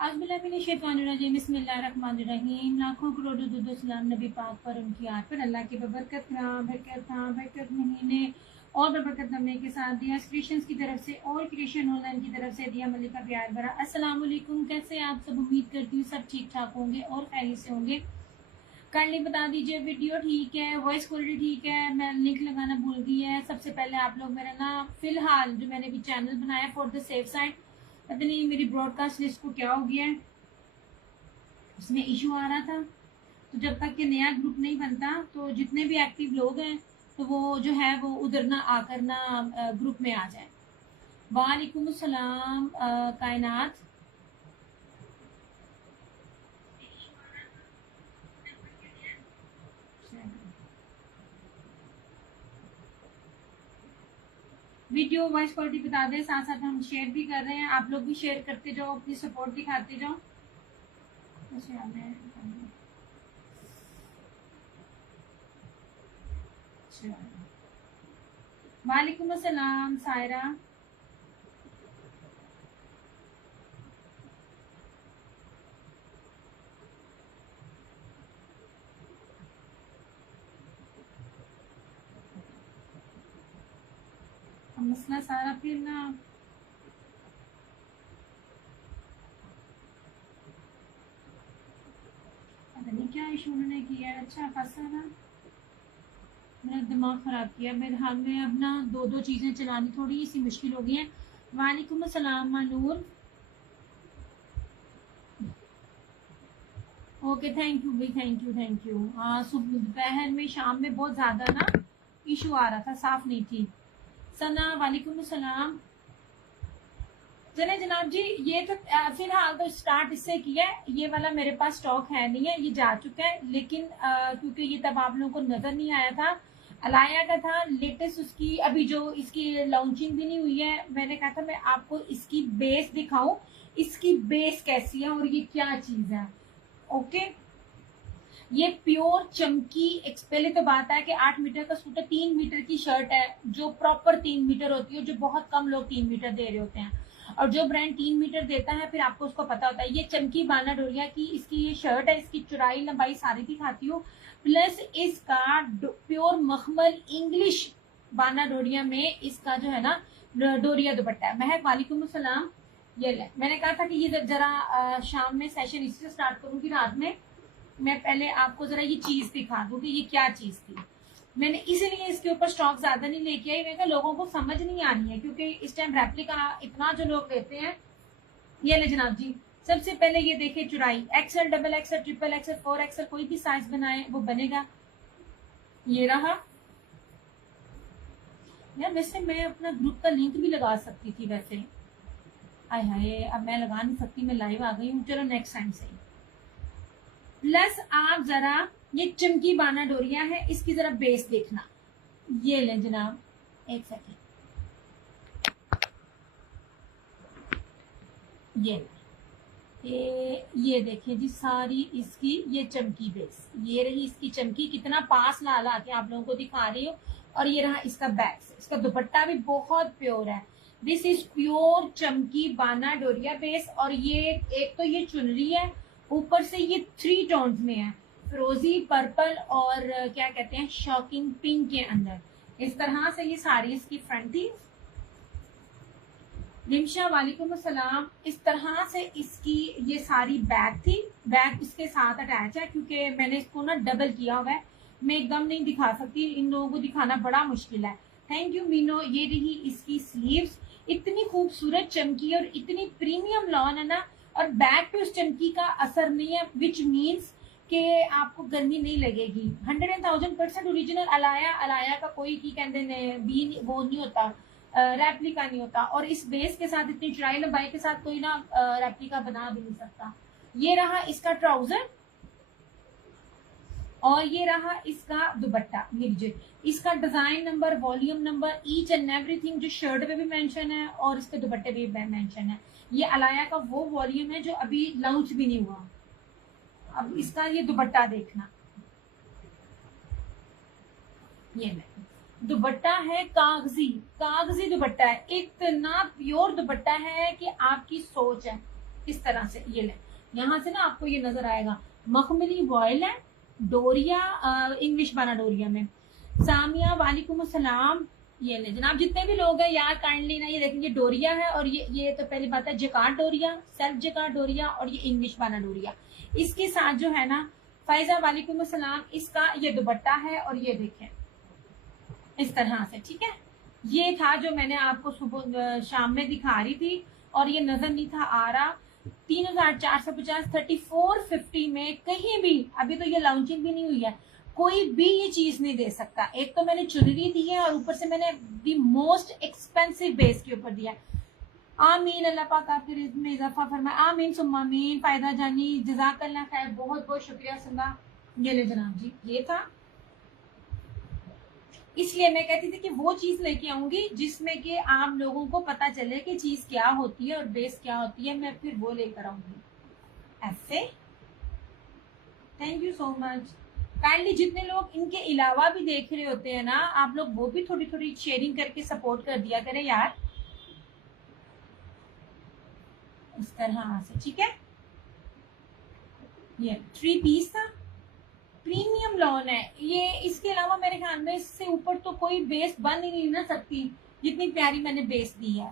औज़ुबिल्लाहि बिस्मिल्लाहिर्रहमानिर्रहीम। लाखों करोड़ों दुरूद सलाम नबी पाक पर, उनकी आत पर, अल्लाह के बबरकत बरकत महीने और बबरकत नमे के साथ दिया क्रिएशंस की तरफ से और क्रिएशन ऑनलाइन की तरफ से दिया मलिका प्यार भरा अस्सलाम वालेकुम। कैसे आप सब? उम्मीद करती हूँ सब ठीक ठाक होंगे और खैरियत से होंगे। काइंडली बता दीजिए वीडियो ठीक है, वॉइस क्वालिटी ठीक है? मैं लिंक लगाना भूल गई है। सबसे पहले आप लोग मेरा ना फिलहाल जो मैंने भी चैनल बनाया फॉर द सेफ साइड, पता नहीं मेरी ब्रॉडकास्ट लिस्ट को क्या हो गया है, उसमें इशू आ रहा था। तो जब तक कि नया ग्रुप नहीं बनता तो जितने भी एक्टिव लोग हैं तो वो जो है वो उधर ना आकर ना ग्रुप में आ जाए। वालेकुम अस्सलाम कायनात। वीडियो वॉइस क्वालिटी बता दें, साथ साथ हम शेयर भी कर रहे हैं, आप लोग भी शेयर करते जाओ, अपनी सपोर्ट दिखाते जाओ। वालेकुम अस्सलाम सायरा। मसला सारा फिर ना पता नहीं क्या इशू उन्होंने किया। अच्छा खासा ना मेरा दिमाग खराब किया। मेरे हाथ में अब ना दो दो चीजें चलानी थोड़ी सी मुश्किल हो गई है। वालेकुम अस्सलाम मनूर। ओके थैंक यू भाई, थैंक यू। हाँ सुबह दोपहर में शाम में बहुत ज्यादा ना इशू आ रहा था, साफ नहीं थी। सना वालेकुम अस्सलाम। चले जनाब जी, ये तो फिलहाल तो स्टार्ट इससे किया है। ये वाला मेरे पास स्टॉक है नहीं है, ये जा चुका है। लेकिन क्योंकि ये तब आप लोगों को नजर नहीं आया था, अलाया का था लेटेस्ट, उसकी अभी जो इसकी लॉन्चिंग भी नहीं हुई है। मैंने कहा था मैं आपको इसकी बेस दिखाऊं, इसकी बेस कैसी है और ये क्या चीज है। ओके, ये प्योर चमकी। पहले तो बात है कि 8 मीटर का सूट है, 3 मीटर की शर्ट है जो प्रॉपर 3 मीटर होती है, जो बहुत कम लोग 3 मीटर दे रहे होते हैं। और जो ब्रांड 3 मीटर देता है फिर आपको उसको पता होता है। ये चमकी बाना डोरिया की इसकी ये शर्ट है, इसकी चौड़ाई लंबाई सारी दिखाती हूँ। प्लस इसका प्योर मखमल इंग्लिश बाना डोरिया में इसका जो है ना डोरिया दुपट्टा है। महक वालेकुम अस्सलाम। ये ले, मैंने कहा था कि ये जरा शाम में सेशन इसी से स्टार्ट करूंगी, रात में। मैं पहले आपको जरा ये चीज दिखा दूं कि ये क्या चीज थी। मैंने इसीलिए इसके ऊपर स्टॉक ज्यादा नहीं लेके आई, मैंने लोगों को समझ नहीं आनी है क्योंकि इस टाइम रेप्लिका इतना जो लोग लेते हैं। ये ले जनाब जी, सबसे पहले ये देखे चौड़ाई, XL, double XL, triple XL, 4 XL, कोई भी साइज बनाए वो बनेगा। ये रहा यार। वैसे मैं अपना ग्रुप का लिंक भी लगा सकती थी वैसे। हाय हाय, अब मैं लगा नहीं सकती, मैं लाइव आ गई हूँ। चलो नेक्स्ट टाइम से। प्लस आप जरा ये चमकी बाना डोरिया है, इसकी जरा बेस देखना। ये ले जनाब, एक सेकेंड। ये देखिए जी, सारी इसकी ये चमकी बेस, ये रही इसकी चमकी। कितना पास ला ला के आप लोगों को दिखा रही हो। और ये रहा इसका बैक से, इसका दुपट्टा भी बहुत प्योर है। दिस इज प्योर चमकी बाना डोरिया बेस। और ये एक तो ये चुनरी है, ऊपर से ये 3 टोन्स में है, फिरोजी, पर्पल और क्या कहते हैं शॉकिंग पिंक के अंदर। इस तरह से ये साड़ी इसकी फ्रंट थी। निमशा वालेकुम अस्सलाम। इस तरह से इसकी ये सारी बैग थी। बैग इसके साथ अटैच है क्योंकि मैंने इसको ना डबल किया हुआ है। मैं एकदम नहीं दिखा सकती, इन लोगों को दिखाना बड़ा मुश्किल है। Thank you Meenu. ये रही इसकी स्लीव्स, इतनी खूबसूरत चमकी और इतनी प्रीमियम लॉन है ना। और बैक पे उस चमकी का असर नहीं है, विच मीन्स कि आपको गर्मी नहीं लगेगी। 100,000% ओरिजिनल अलाया का कोई की कहते भी वो नहीं होता, रेप्लिका नहीं होता। और इस बेस के साथ इतनी चौड़ाई लंबाई के साथ कोई ना रेप्लिका बना भी नहीं सकता। ये रहा इसका ट्राउजर और ये रहा इसका दुपट्टा। लीजिए, इसका design number, volume number, each and everything जो शर्ट पे भी मेंशन है और इसके दुपट्टे पे भी मेंशन है। ये अलाया का वो वॉल्यूम है जो अभी लॉन्च भी नहीं हुआ। अब इसका ये दुपट्टा देखना, ये दुपट्टा है कागजी दुपट्टा है, इतना प्योर दुपट्टा है कि आपकी सोच है। इस तरह से ये ले, यहाँ से ना आपको ये नजर आएगा मखमली वॉयल है, डोरिया इंग्लिश बाना डोरिया में। सामिया वालेकुम अस्सलाम। ये ले जनाब, जितने भी लोग हैं यार काइंडली ना ये देखेंगे, डोरिया है और ये तो पहली बात है जकार्ड डोरिया, सेल्फ जकार्ड डोरिया और ये इंग्लिश बाना डोरिया। इसके साथ जो है ना फायजा वालेकुम अस्सलाम, इसका ये दुपट्टा है और ये देखें इस तरह से, ठीक है। ये था जो मैंने आपको सुबह शाम में दिखा रही थी और ये नजर नहीं था आ रहा। 3450 3450 में कहीं भी, अभी तो ये लॉन्चिंग भी नहीं हुई है, कोई भी ये चीज नहीं दे सकता। एक तो मैंने चुनरी दी है और ऊपर से मैंने दी मोस्ट एक्सपेंसिव बेस के ऊपर दिया। आमीन, अल्लाह पाक आपके रिज़्क में इजाफा फरमाए, आमीन सुम्मा आमीन। फायदा जानी जज़ाकल्लाह खैर, बहुत बहुत शुक्रिया सुना। ये ले जनाब जी, ये था, इसलिए मैं कहती थी कि वो चीज लेके आऊंगी जिसमें कि आप लोगों को पता चले कि चीज क्या होती है और बेस क्या होती है, मैं फिर वो लेकर आऊंगी ऐसे। Thank you so much. Kindly जितने लोग इनके अलावा भी देख रहे होते हैं ना, आप लोग वो भी थोड़ी थोड़ी शेयरिंग करके सपोर्ट कर दिया करें यार, इस तरह से, ठीक है। ये 3 पीस था, प्रीमियम लॉन है ये। इसके अलावा मेरे ख्याल में इससे ऊपर तो कोई बेस बन ही नहीं ना सकती जितनी प्यारी मैंने बेस दी है।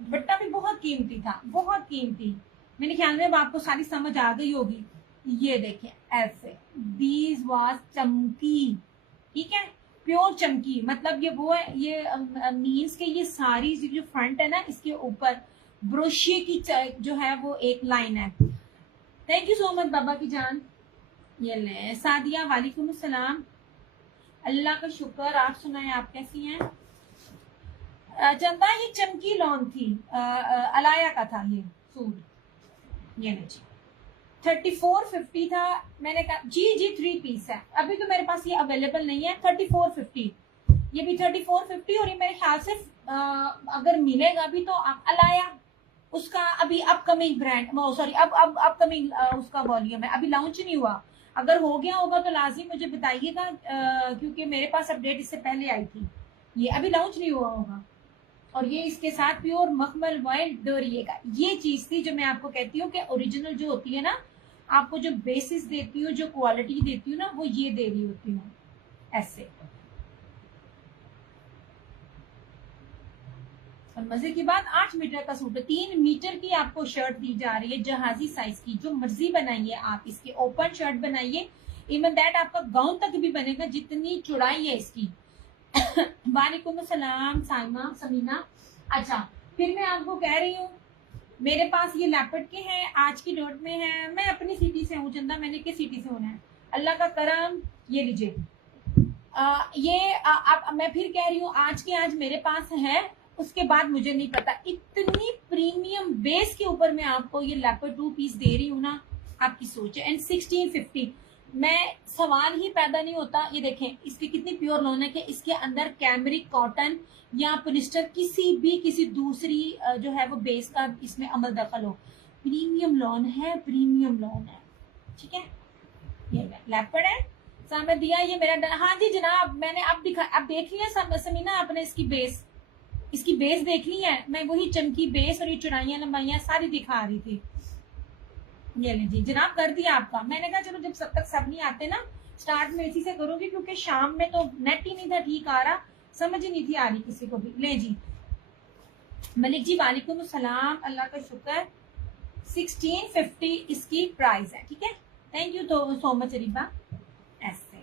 दुपट्टा भी बहुत कीमती था, बहुत कीमती। मेरे ख्याल में अब आपको सारी समझ आ गई होगी। ये देखें ऐसे, दीज वाज चमकी, ठीक है, प्योर चमकी। मतलब ये वो है, ये मीन्स के ये सारी जो फ्रंट है ना, इसके ऊपर ब्रोशिये की जो है वो एक लाइन है। थैंक यू सो मच बाबा की जान। ये ले सादिया वालेकुम अस्सलाम, अल्लाह का शुक्र, आप सुनाएं आप कैसी हैं। चंदा ये चमकी लॉन थी, अलाया का था ये सूट। ये ले जी 3450 था। मैंने कहा जी 3 पीस है, अभी तो मेरे पास ये अवेलेबल नहीं है। 3450, ये भी 3450 और ये मेरे ख्याल से अगर मिलेगा भी तो अलाया उसका अभी अपकमिंग ब्रांड, सॉरी अब अपकमिंग उसका वॉल्यूम है, अभी लॉन्च नहीं हुआ। अगर हो गया होगा तो लाजिम मुझे बताइएगा, क्योंकि मेरे पास अपडेट इससे पहले आई थी। ये अभी लॉन्च नहीं हुआ होगा। और ये इसके साथ प्योर मखमल वॉयल डोरिएगा, ये चीज थी जो मैं आपको कहती हूँ कि ओरिजिनल जो होती है ना, आपको जो बेसिस देती हूँ, जो क्वालिटी देती हूँ ना, वो ये दे रही होती हूँ ऐसे। और मजे की बात 8 मीटर का सूट है, 3 मीटर की आपको शर्ट दी जा रही है, जहाजी साइज की। जो मर्जी बनाइए आप, इसकी ओपन शर्ट बनाइए, इवन दैट आपका गाउन तक भी बनेगा जितनी चौड़ाई है इसकी। वालेकुम अस्सलाम साइमा समीना। अच्छा, फिर मैं आपको कह रही हूँ, मेरे पास ये लेपर्ड के हैं, आज की डेट में है। मैं अपनी सिटी से हूँ चंदा, मैंने किस सिटी से होना है, अल्लाह का करम। ये लीजिए, मैं फिर कह रही हूँ, आज के आज मेरे पास है, उसके बाद मुझे नहीं पता। इतनी प्रीमियम बेस के ऊपर मैं आपको ये लेपर्ड 2 पीस दे रही हूँ ना, आपकी सोच है। एंड 1650 मैं सवाल ही पैदा नहीं होता। ये देखें इसकी कितनी प्योर लॉन है कि इसके अंदर कैमरिक कॉटन या पोलिस्टर किसी दूसरी जो है वो बेस का इसमें अमल दखल हो। प्रीमियम लॉन है, प्रीमियम लॉन है, ठीक है। ये लेपर्ड है, सामने दिया ये मेरा। हाँ जी जनाब, मैंने अब देख लिया समीना आपने इसकी बेस देख ली है। मैं वही चमकी बेस और ये चौड़ाइयां लंबाइयां सारी दिखा रही थी। ये लीजिए जनाब, कर दिया आपका। मैंने कहा चलो जब तक सब नहीं आते ना, स्टार्ट में इसी से करूंगी, क्योंकि शाम में तो नेट ही नहीं था ठीक आ रहा, समझ ही नहीं थी आ रही किसी को भी। ले जी मलिक जी वालेकुम अस्सलाम, अल्लाह का शुक्र। 1650 इसकी प्राइस है, ठीक है। थैंक यू तो सो मच रिबा। ऐसे,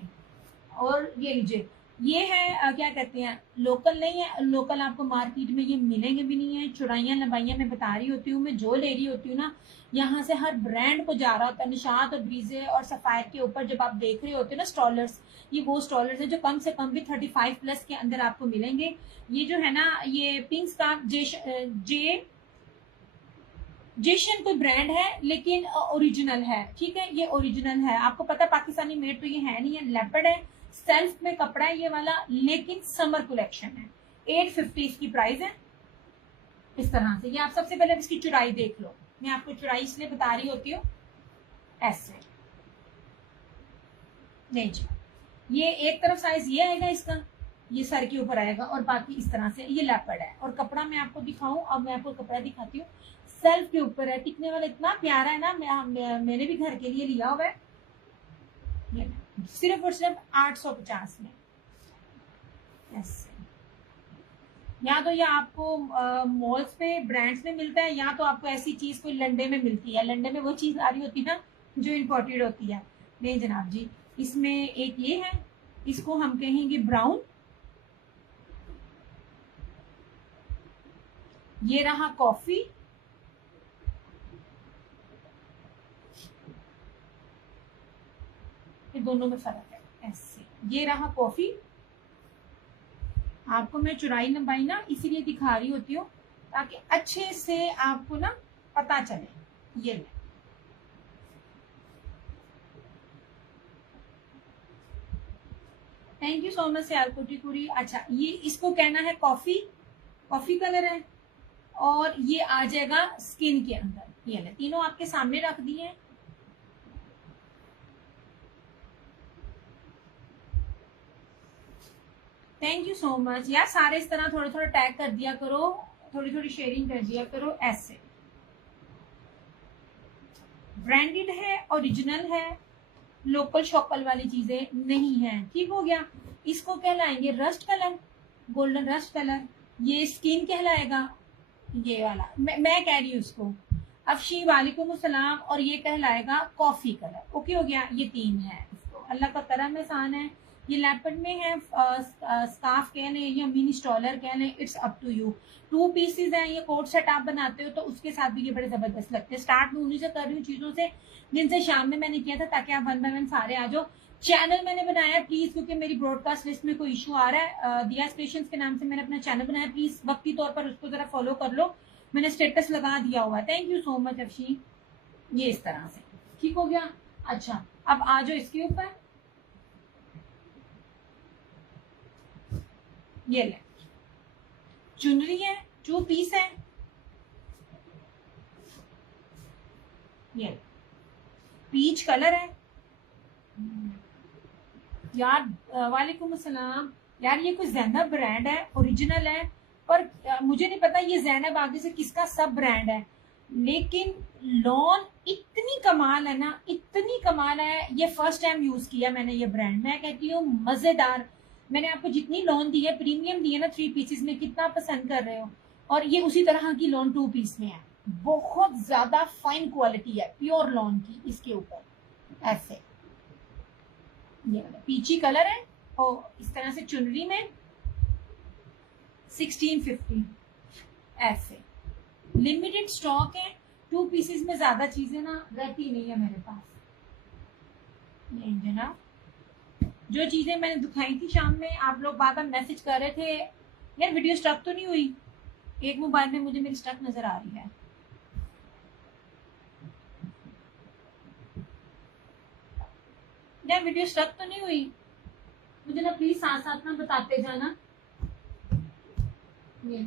और ये लीजिए, ये है क्या कहते हैं, लोकल नहीं है। लोकल आपको मार्केट में ये मिलेंगे भी नहीं है। चौड़ाइयां लंबाइयां मैं बता रही होती हूँ, मैं जो ले रही होती हूँ ना, यहाँ से हर ब्रांड को जा रहा होता है। निशात और ब्रीजे और सफायर के ऊपर जब आप देख रहे होते हो ना स्टॉलर्स, ये वो स्टॉलर्स है जो कम से कम भी 35 प्लस के अंदर आपको मिलेंगे। ये जो है ना, ये पिंक स्कार्फ जेशन कोई ब्रांड है, लेकिन ओरिजिनल है, ठीक है। ये ओरिजिनल है, आपको पता पाकिस्तानी मेड तो ये है नहीं है। लेपर्ड है, सेल्फ में कपड़ा है ये वाला, लेकिन समर कलेक्शन है। 850 इसकी प्राइस है। इस तरह से, ये आप सबसे पहले इसकी चौड़ाई देख लो। मैं आपको चौड़ाई इसलिए बता रही होती हूँ ऐसे। नहीं जी, ये एक तरफ साइज ये आएगा इसका, ये सर के ऊपर आएगा और बाकी इस तरह से ये लेपर्ड है। और कपड़ा मैं आपको दिखाऊं, अब मैं आपको कपड़ा दिखाती हूँ। सेल्फ के ऊपर है, टिकने वाला इतना प्यारा है ना, मैंने भी घर के लिए लिया हुआ है। ये सिर्फ और सिर्फ 850 में। ऐसे या तो ये आपको मॉल्स पे ब्रांड्स में मिलता है, या तो आपको ऐसी चीज कोई लंडे में मिलती है। लंडे में वो चीज आ रही होती है ना जो इंपोर्टेड होती है। नहीं जनाब जी, इसमें एक ये है, इसको हम कहेंगे ब्राउन। ये रहा कॉफी, ये दोनों में फर्क है। ऐसे ये रहा कॉफी। आपको मैं चौड़ाई लंबाई ना इसीलिए दिखा रही होती हूँ ताकि अच्छे से आपको ना पता चले। ये ले, thank you so much Sialkoti कुरी। अच्छा, ये इसको कहना है कॉफी, कॉफी कलर है। और ये आ जाएगा स्किन के अंदर। ये ले, तीनों आपके सामने रख दिए। थैंक यू सो मच यार। सारे इस तरह थोड़ा थोड़ा टैग कर दिया करो, थोड़ी थोड़ी शेयरिंग कर दिया करो। ऐसे ब्रांडेड है, ओरिजिनल है, लोकल शॉकल वाली चीजें नहीं है। ठीक हो गया। इसको कहलाएंगे rust colour, golden rust colour. ये स्किन कहलाएगा, ये वाला मैं कह रही हूँ उसको। अफशी वालेकुम अस्सलाम। और ये कहलाएगा कॉफी कलर। ओके हो गया। ये तीन है। इसको अल्लाह का करम एहसान है। ये लेपर्ड में है, स्कार्फ कह लें या मिनी स्टॉलर कह लें, it's up to you. 2 pieces हैं। ये कोट सेट आप बनाते हो तो उसके साथ भी ये बड़े जबरदस्त लगते हैं। स्टार्ट में उन्हीं से कर रही हूँ चीजों से जिनसे शाम में मैंने किया था, ताकि आप 1 बाय 1 सारे आ जाओ। चैनल मैंने बनाया प्लीज, क्योंकि मेरी ब्रॉडकास्ट लिस्ट में कोई इशू आ रहा है। दिया क्रिएशंस के नाम से मैंने अपना चैनल बनाया, प्लीज वक्ती तौर पर उसको जरा फॉलो कर लो। मैंने स्टेटस लगा दिया हुआ है। Thank you so much Afshi. ये इस तरह से ठीक हो गया। अच्छा, अब आ जाओ इसके ऊपर। ये ले, चुनरी है, 2 पीस है। ये पीच कलर है यार। वालेकुम अस्सलाम। यार ये कोई जैनब ब्रांड है, ओरिजिनल है, पर मुझे नहीं पता ये जैनब आगे से किसका सब ब्रांड है। लेकिन लॉन इतनी कमाल है ना, इतनी कमाल है। ये फर्स्ट टाइम यूज किया मैंने ये ब्रांड। मैं कहती हूँ मजेदार। मैंने आपको जितनी लॉन दी है, प्रीमियम दी है ना 3 पीसेस में, कितना पसंद कर रहे हो। और ये उसी तरह की लॉन 2 पीस में है। बहुत ज्यादा फाइन क्वालिटी है, प्योर लॉन की। इसके ऊपर ऐसे ये पीची कलर है और इस तरह से चुनरी में 1650। ऐसे लिमिटेड स्टॉक है। 2 पीसेस में ज्यादा चीजें ना रहती नहीं है मेरे पास। नहीं जनाब, जो चीजें मैंने दिखाई थी शाम में, आप लोग बार बार मैसेज कर रहे थे यार वीडियो स्टक तो नहीं हुई। एक मोबाइल में मुझे मेरी स्टक नजर आ रही है। यार वीडियो स्टक तो नहीं हुई, मुझे ना प्लीज साथ साथ में बताते जाना। ये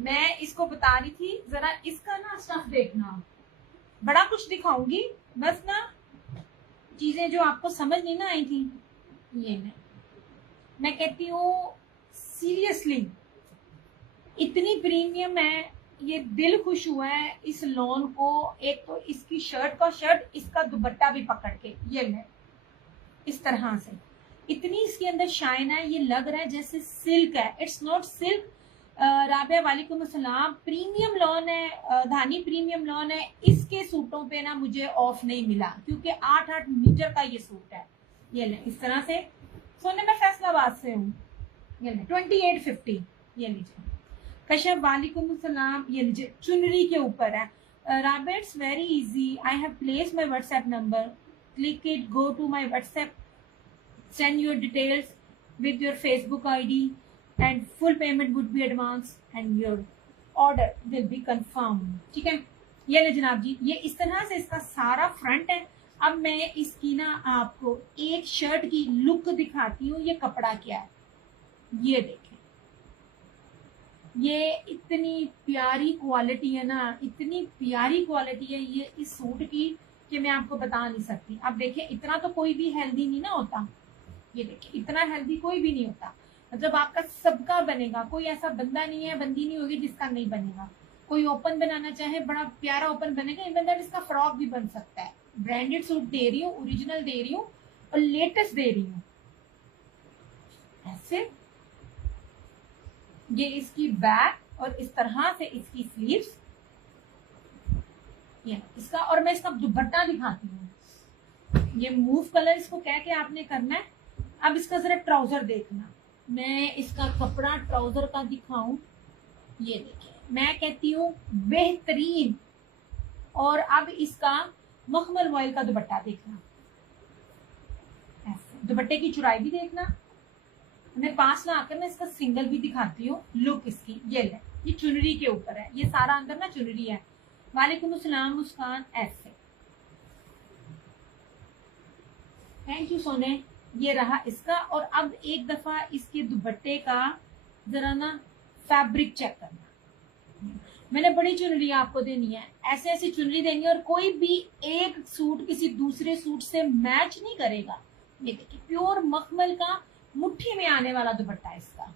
मैं इसको बता रही थी, जरा इसका ना स्टफ देखना। बड़ा कुछ दिखाऊंगी, बस ना चीजें जो आपको समझ नहीं ना आई थी। ये मैं कहती हूँ सीरियसली इतनी प्रीमियम है। ये दिल खुश हुआ है इस लॉन को। एक तो इसकी शर्ट का शर्ट, इसका दुपट्टा भी पकड़ के ये ले इस तरह से। इतनी इसके अंदर शाइन है, ये लग रहा है जैसे सिल्क है। It's not silk. राबिया वालेकुम अस्सलाम। प्रीमियम लॉन है, धानी प्रीमियम लॉन है। इसके सूटों पे ना मुझे ऑफ नहीं मिला, क्योंकि 8-8 मीटर का ये सूट है। ये ले इस तरह से। सोने में फैसलाबाद से हूँ। ये ले 2850। ये लीजिए। कश्यप वालेकुम अस्सलाम। ये लीजिए, चुनरी के ऊपर है। Rabia it's very easy. I have placed my WhatsApp number. Click it, go to my WhatsApp, send your details with your Facebook ID and full payment would be advance and your order will be confirmed। ठीक है। ये ले जनाब जी, ये इस तरह से इसका सारा फ्रंट है। अब मैं इसकी ना आपको एक शर्ट की लुक दिखाती हूँ। ये कपड़ा क्या है, ये देखें। ये इतनी प्यारी क्वालिटी है ना, इतनी प्यारी क्वालिटी है ये इस सूट की कि मैं आपको बता नहीं सकती। अब देखिए, इतना तो कोई भी हेल्दी नहीं ना होता। ये देखिए, इतना हेल्दी कोई भी नहीं होता। मतलब आपका सबका बनेगा, कोई ऐसा बंदा नहीं है, बंदी नहीं होगी जिसका नहीं बनेगा। कोई ओपन बनाना चाहे बड़ा प्यारा ओपन बनेगा, इवन दैट इसका फ्रॉक भी बन सकता है। ब्रांडेड सूट दे रही हूँ, ओरिजिनल दे रही हूँ और लेटेस्ट दे रही हूँ। ऐसे ये इसकी बैक और इस तरह से इसकी स्लीव्स, ये इसका, और मैं इसका दुपट्टा दिखाती हूँ। ये मूव कलर इसको कह के आपने करना है। अब इसका जरा ट्राउजर देखना, मैं इसका कपड़ा ट्राउजर का दिखाऊं। ये देखिए, मैं कहती हूँ बेहतरीन। और अब इसका मखमल वॉयल का दुपट्टा देखना, ऐसे दुपट्टे की चुराई भी देखना। मैं पास में आकर ना इसका सिंगल भी दिखाती हूँ। लुक इसकी ये ले, ये चुनरी के ऊपर है, ये सारा अंदर ना चुनरी है। वालेकुम अस्सलाम मुस्कान, ऐसे। थैंक यू सोने। ये रहा इसका। और अब एक दफा इसके दुपट्टे का जरा ना फैब्रिक चेक करना। मैंने बड़ी चुनरी आपको देनी है, ऐसे ऐसी चुनरी देंगे और कोई भी एक सूट किसी दूसरे सूट से मैच नहीं करेगा। ये देखिए, प्योर मखमल का मुट्ठी में आने वाला दुपट्टा है इसका,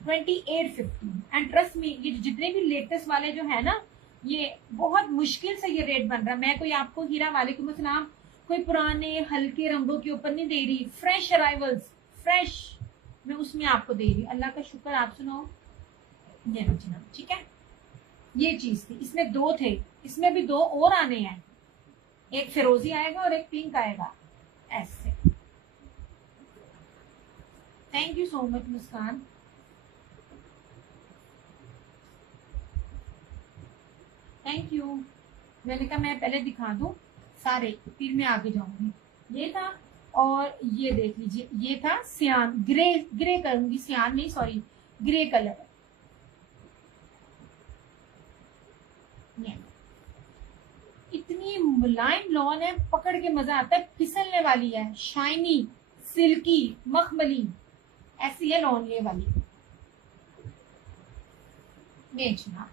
2850। एंड ट्रस्ट मी, ये जितने भी लेटेस्ट वाले जो है ना, ये बहुत मुश्किल से ये रेट बन रहा है। मैं कोई आपको हीरा, वालेकुम अस्सलाम, कोई पुराने हल्के रंगों के ऊपर नहीं दे रही। फ्रेश अराइवल्स, फ्रेश मैं उसमें आपको दे रही हूँ। अल्लाह का शुक्र, आप सुनाओ। ये जनाब, ठीक है, ये चीज थी। इसमें दो थे, इसमें भी दो और आने हैं, एक फिरोजी आएगा और एक पिंक आएगा, ऐसे। Thank you so much Muskan. Thank you. मैंने कहा मैं पहले दिखा दूं सारे, फिर मैं आगे जाऊंगी। ये था, और ये देख लीजिए, ये था सियान, ग्रे, ग्रे करूंगी, सियान नहीं सॉरी, ग्रे कलर। इतनी मुलायम लॉन है, पकड़ के मजा आता है, फिसलने वाली है, शाइनी, सिल्की, मखमली, ऐसी है लॉन ये वाली। बेचना।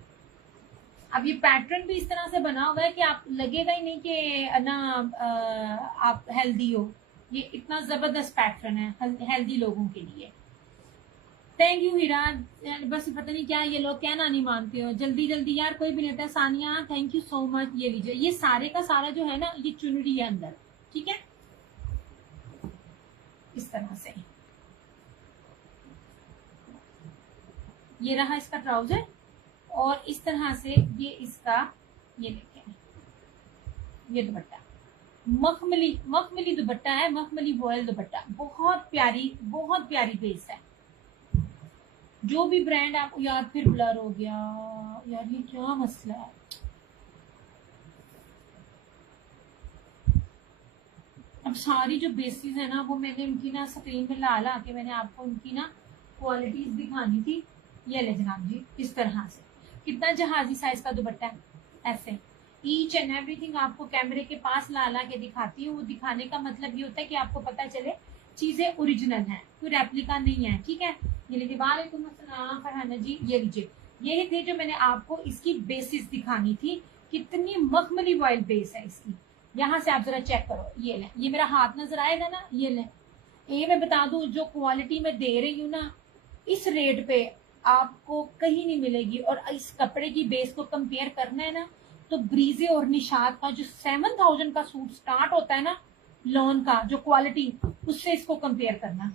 अब ये पैटर्न भी इस तरह से बना हुआ है कि आप लगेगा ही नहीं कि ना आप हेल्दी हो। ये इतना जबरदस्त पैटर्न है हेल्दी लोगों के लिए। थैंक यू हीरा। बस पता नहीं क्या ये लोग कहना नहीं मानते हो, जल्दी जल्दी यार कोई भी लेता है। Sania thank you so much. ये लीजिए, ये सारे का सारा जो है ना, ये चुनरी है अंदर, ठीक है, इस तरह से। ये रहा इसका ट्राउजर, और इस तरह से ये इसका, ये देखें, ये दुपट्टा मखमली, मखमली दुपट्टा है, मखमली वॉयल दुपट्टा, बहुत प्यारी बेस है। जो भी ब्रांड आप, यार फिर ब्लर हो गया यार, ये क्या मसला है। अब सारी जो बेसिस है ना, वो मैंने उनकी ना स्क्रीन में ला ला के मैंने आपको उनकी ना क्वालिटीज दिखानी थी। ये ले जनाब जी, इस तरह से कितना जहाजी साइज का दुपट्टा है, ऐसे ईच एंड एवरीथिंग आपको कैमरे के पास ला ला के दिखाती हूँ। वो दिखाने का मतलब ये होता है कि आपको पता चले चीजें ओरिजिनल हैं, कोई रेप्लिका नहीं है, ठीक है। ये लीजिए, वालेकुम अस्सलाम फरहाना जी। ये लीजिए, यही थे जो मैंने आपको इसकी बेसिस दिखानी थी, कितनी मखमली वॉयल बेस है इसकी। यहाँ से आप जरा चेक करो, ये ले, ये मेरा हाथ नजर आएगा ना, ये ले। ये मैं बता दूं, जो क्वालिटी मैं दे रही हूँ ना, इस रेट पे आपको कहीं नहीं मिलेगी। और इस कपड़े की बेस को कंपेयर करना है ना, तो ब्रीजे और निशात का जो 7000 का सूट स्टार्ट होता है ना, लॉन का जो क्वालिटी, उससे इसको कंपेयर करना।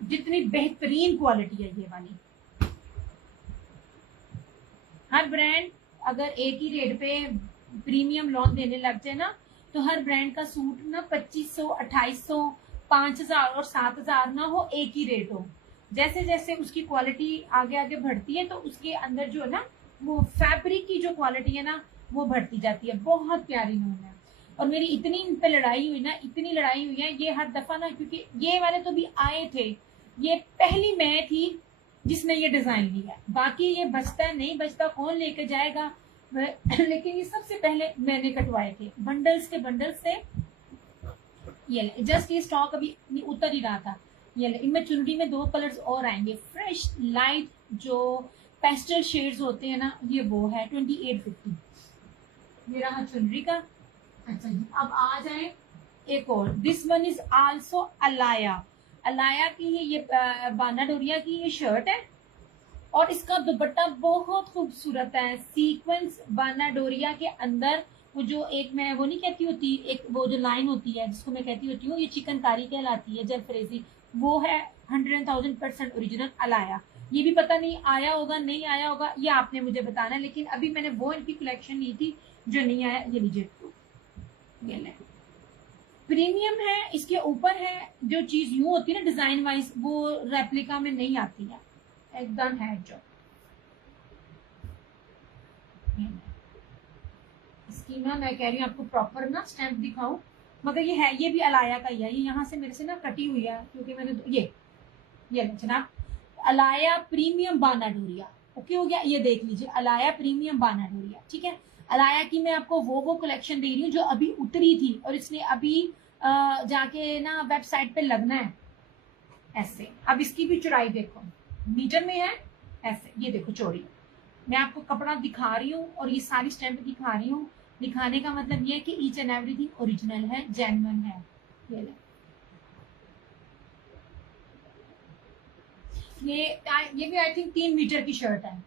जितनी बेहतरीन क्वालिटी है ये वाली। हर ब्रांड अगर एक ही रेट पे प्रीमियम लॉन देने लग जाए ना, तो हर ब्रांड का सूट ना 2500, 2800, 5000 और 7000 ना हो, एक ही रेट हो। जैसे जैसे उसकी क्वालिटी आगे आगे बढ़ती है, तो उसके अंदर जो है ना, वो फैब्रिक की जो क्वालिटी है ना, वो बढ़ती जाती है। बहुत प्यारी लॉन है। और मेरी इतनी इन पे लड़ाई हुई ना, इतनी लड़ाई हुई है ये हर दफा ना, क्योंकि ये वाले तो भी आए थे, ये पहली मैं थी जिसने ये डिजाइन लिया। बाकी ये बचता है नहीं बचता, कौन लेके जाएगा, लेकिन ये सबसे पहले मैंने कटवाए थे, बंडल्स के बंडल्स से। ये जस्ट ये स्टॉक अभी उतर ही रहा था। ये इनमें चुनरी में 2 कलर्स और आएंगे, फ्रेश लाइट जो पेस्टल शेड्स होते हैं ना, ये वो है 2850। ये रहा चुनरी का। अच्छा जी, अब आ जाए एक और, this one is also Alaya. Alaya की ये बाना डोरिया की ये शर्ट है और इसका दुपट्टा बहुत खूबसूरत है। सीक्वेंस बाना डोरिया के अंदर वो जो एक मैं वो नहीं कहती होती, एक वो जो लाइन होती है जिसको मैं कहती होती हूँ ये चिकनकारी कहलाती है, जलफ्रेजी, वो है 100,000% ओरिजिनल अलाया। ये भी पता नहीं आया होगा नहीं आया होगा, ये आपने मुझे बताना है, लेकिन अभी मैंने वो इनकी कलेक्शन ली थी जो नहीं आया। ये लीजिए, ये ले, प्रीमियम है, इसके ऊपर है जो चीज यूं होती है ना डिजाइन वाइज, वो रेप्लिका में नहीं आती है, एकदम है जो। इसकी ना मैं कह रही हूँ आपको प्रॉपर ना स्टैम्प दिखाऊं, मगर ये है, ये भी अलाया का ही है। ये यहाँ से मेरे से ना कटी हुई है क्योंकि मैंने ये जनाब अलाया प्रीमियम बाना डोरिया, ओके हो गया। ये देख लीजिए अलाया प्रीमियम बाना डोरिया, ठीक है। अलाया की मैं आपको वो कलेक्शन दे रही हूँ जो अभी उतरी थी और इसने अभी जाके ना वेबसाइट पे लगना है ऐसे। अब इसकी भी चौड़ाई देखो, मीटर में है ऐसे, ये देखो चौड़ी। मैं आपको कपड़ा दिखा रही हूँ और ये सारी स्टैम्प दिखा रही हूँ। दिखाने का मतलब ये है कि ईच एंड एवरीथिंग ओरिजिनल है, जेन्युइन है। ये भी आई थिंक 3 मीटर की शर्ट है,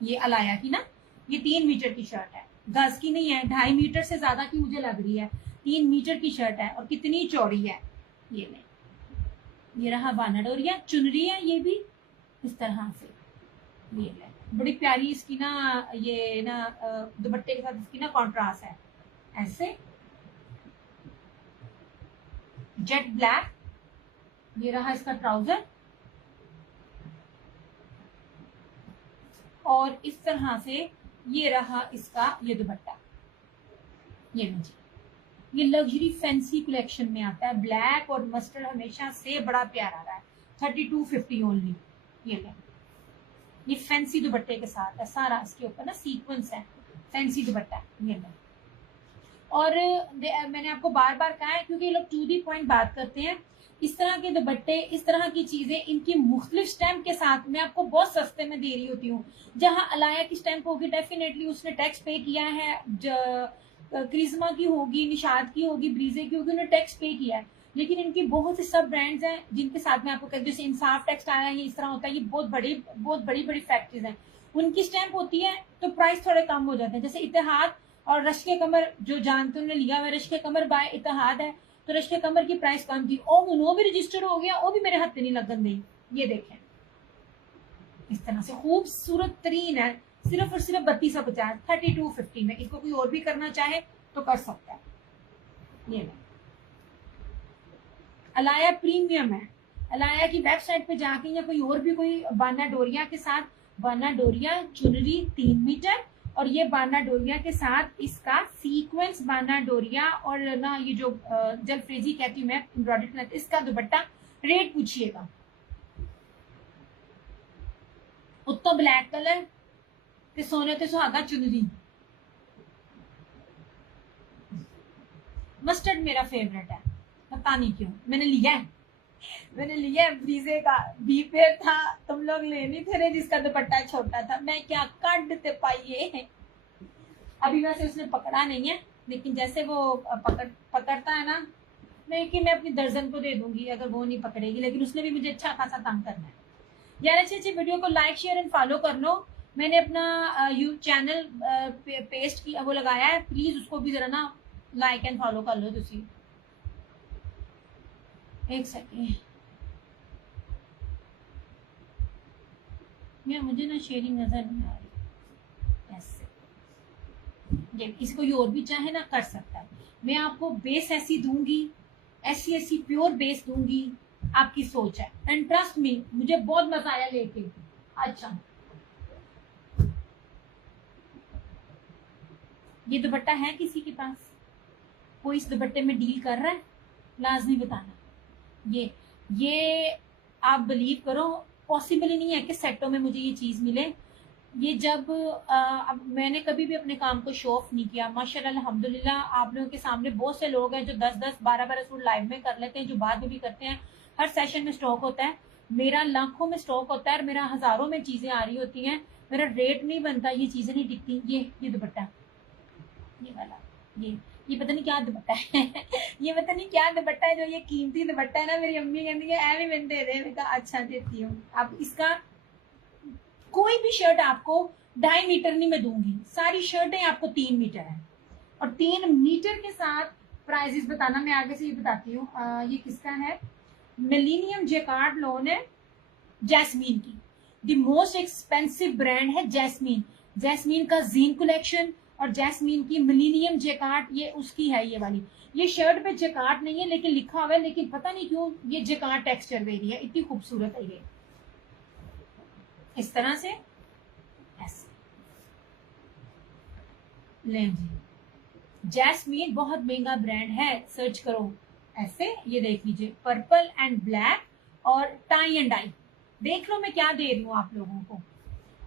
ये अलाया की ना, ये 3 मीटर की शर्ट है, गज की नहीं है, 2.5 मीटर से ज्यादा की मुझे लग रही है। 3 मीटर की शर्ट है और कितनी चौड़ी है। ये ले, ये रहा बाना डोरिया, चुनरी है ये भी इस तरह से। ये ले, बड़ी प्यारी इसकी ना ये ना दुपट्टे के साथ इसकी ना कॉन्ट्रास्ट है ऐसे, जेट ब्लैक। ये रहा इसका ट्राउजर और इस तरह से ये रहा इसका ये दुपट्टा। ये लीजिए, ये लग्जरी फैंसी कलेक्शन में आता है, ब्लैक और मस्टर्ड हमेशा से बड़ा प्यारा रहा है। 3250 ओनली। ये ले, ये फैंसी दुपट्टे के साथ है, सारा इसके ऊपर ना सीक्वेंस है, फैंसी दुपट्टा। ये ले, और मैंने आपको बार बार कहा है क्योंकि ये लोग टू दी पॉइंट बात करते हैं। इस तरह के दुपट्टे, इस तरह की चीजें इनकी मुख्तलिफ स्टैम्प के साथ मैं आपको बहुत सस्ते में दे रही होती हूँ। जहां अलाया की स्टैम्प होगी डेफिनेटली उसने टैक्स पे किया है, क्रिज्मा की होगी, निशाद की होगी, ब्रीजे की होगी, उन्होंने टैक्स पे किया है। लेकिन इनकी बहुत से सब ब्रांड्स हैं जिनके साथ में आपको जैसे इंसाफ टेक्सटाइल है, ये इस तरह होता है, ये बहुत बड़ी बड़ी फैक्ट्रीज हैं, उनकी स्टैम्प होती है तो प्राइस थोड़े कम हो जाते हैं। जैसे इत्तेहाद और रश्के कमर जो जानते उन्होंने लिया हुआ, रश्के कमर बाय इत्तेहाद है, तो रश्के कमर की प्राइस कम थी और वो भी रजिस्टर्ड हो गया, वो भी मेरे हाथ नहीं लगन दी। ये देखें इस तरह से खूबसूरत तरीन है, सिर्फ और सिर्फ 3250, 3250 में। इसको कोई और भी करना चाहे तो कर सकता है। ये नहीं, अलाया प्रीमियम है। अलाया की वेबसाइट पे जाके या कोई और भी कोई बाना डोरिया के साथ, बाना डोरिया चुनरी 3 मीटर और ये बाना डोरिया के साथ इसका सीक्वेंस बाना डोरिया और ना ये जो जलफ्रेजी कहती हूँ मैं एम्ब्रॉयडरी, इसका दुपट्टा रेट पूछिएगा। उत्तो ब्लैक कलर ते सोने ते सुहागा चुनरी। मस्टर्ड मेरा फेवरेट है, पता नहीं क्यों मैंने लिया है ब्रीजे का, बी पेयर था, तुम लोग ले नहीं थे जिसका दुपट्टा छोटा था, मैं क्या काटते पाइए। अभी वैसे उसने पकड़ा नहीं है, लेकिन जैसे वो पकड़ता है ना, लेकिन मैं अपनी दर्जन को दे दूंगी अगर वो नहीं पकड़ेगी, लेकिन उसने भी मुझे अच्छा खासा तंग करना है। यार अच्छी वीडियो को लाइक शेयर एंड फॉलो कर लो। मैंने अपना चैनल पेस्ट की वो लगाया है, प्लीज उसको भी जरा ना लाइक एंड फॉलो कर लो तुसी। एक सेकेंड यार, मुझे ना शेयरिंग नजर नहीं आ रही ऐसे। ये इसको ये और भी चाहे ना कर सकता है। मैं आपको बेस ऐसी दूंगी, ऐसी प्योर बेस दूंगी, आपकी सोच है। एंड ट्रस्ट मी, मुझे बहुत मजा आया लेके। अच्छा, ये दुपट्टा है किसी के पास, कोई इस दुपट्टे में डील कर रहा है, लाजमी बताना। ये आप बिलीव करो पॉसिबल ही नहीं है कि सेटों में मुझे ये चीज मिले। ये जब अब मैंने कभी भी अपने काम को शो ऑफ नहीं किया, माशाल्लाह अल्हम्दुलिल्लाह। आप लोगों के सामने बहुत से लोग हैं जो 10-10 12-12 सूट लाइव में कर लेते हैं, जो बाद में भी करते हैं। हर सेशन में स्टॉक होता है, मेरा लाखों में स्टॉक होता है और मेरा हजारों में चीजें आ रही होती हैं, मेरा रेट नहीं बनता, ये चीजें नहीं टिकती। ये दुपट्टा, ये वाला, ये पता नहीं क्या दुपट्टा है ये पता नहीं क्या दुपट्टा है, जो ये कीमती दुपट्टा है ना, मेरी अम्मी कहती है ऐ भी मैंने दे दे। मैं कहा अच्छा देती हूँ। अब इसका कोई भी शर्ट आपको 2.5 मीटर नहीं मैं दूंगी, सारी शर्टें आपको 3 मीटर है। और 3 मीटर के साथ प्राइजेस बताना, मैं आगे से ये बताती हूँ। ये किसका है? मिलेनियम जैकार्ड लोन है, जैस्मीन की। द मोस्ट एक्सपेंसिव ब्रांड है जैस्मीन। जैस्मीन का जीन कलेक्शन और जैस्मीन की मिलेनियम जैकार्ड, ये उसकी है ये वाली। ये शर्ट पे जैकार्ड नहीं है लेकिन लिखा हुआ है, लेकिन पता नहीं क्यों ये जैकार्ड टेक्सचर दे रही है, इतनी खूबसूरत है ये। इस तरह से ऐसे लें जी। जैस्मीन बहुत महंगा ब्रांड है, सर्च करो ऐसे। ये देख लीजिए, पर्पल एंड ब्लैक और टाई एंड डाई। देख लो मैं क्या दे रही हूँ आप लोगों को।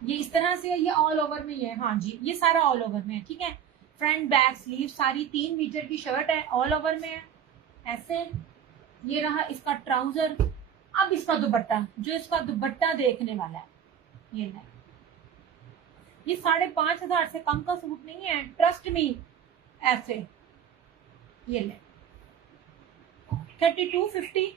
ये इस तरह से, ये ऑल ओवर में ही है। हाँ जी, ये सारा ऑल ओवर में है, ठीक है। फ्रंट बैक स्लीव सारी 3 मीटर की शर्ट है, ऑल ओवर में है ऐसे। ये रहा इसका ट्राउजर। अब इसका दुपट्टा, जो इसका दुपट्टा देखने वाला है, ये ले। ये 5,500 से कम का सूट नहीं है, ट्रस्ट मी। ऐसे ये ले 3250,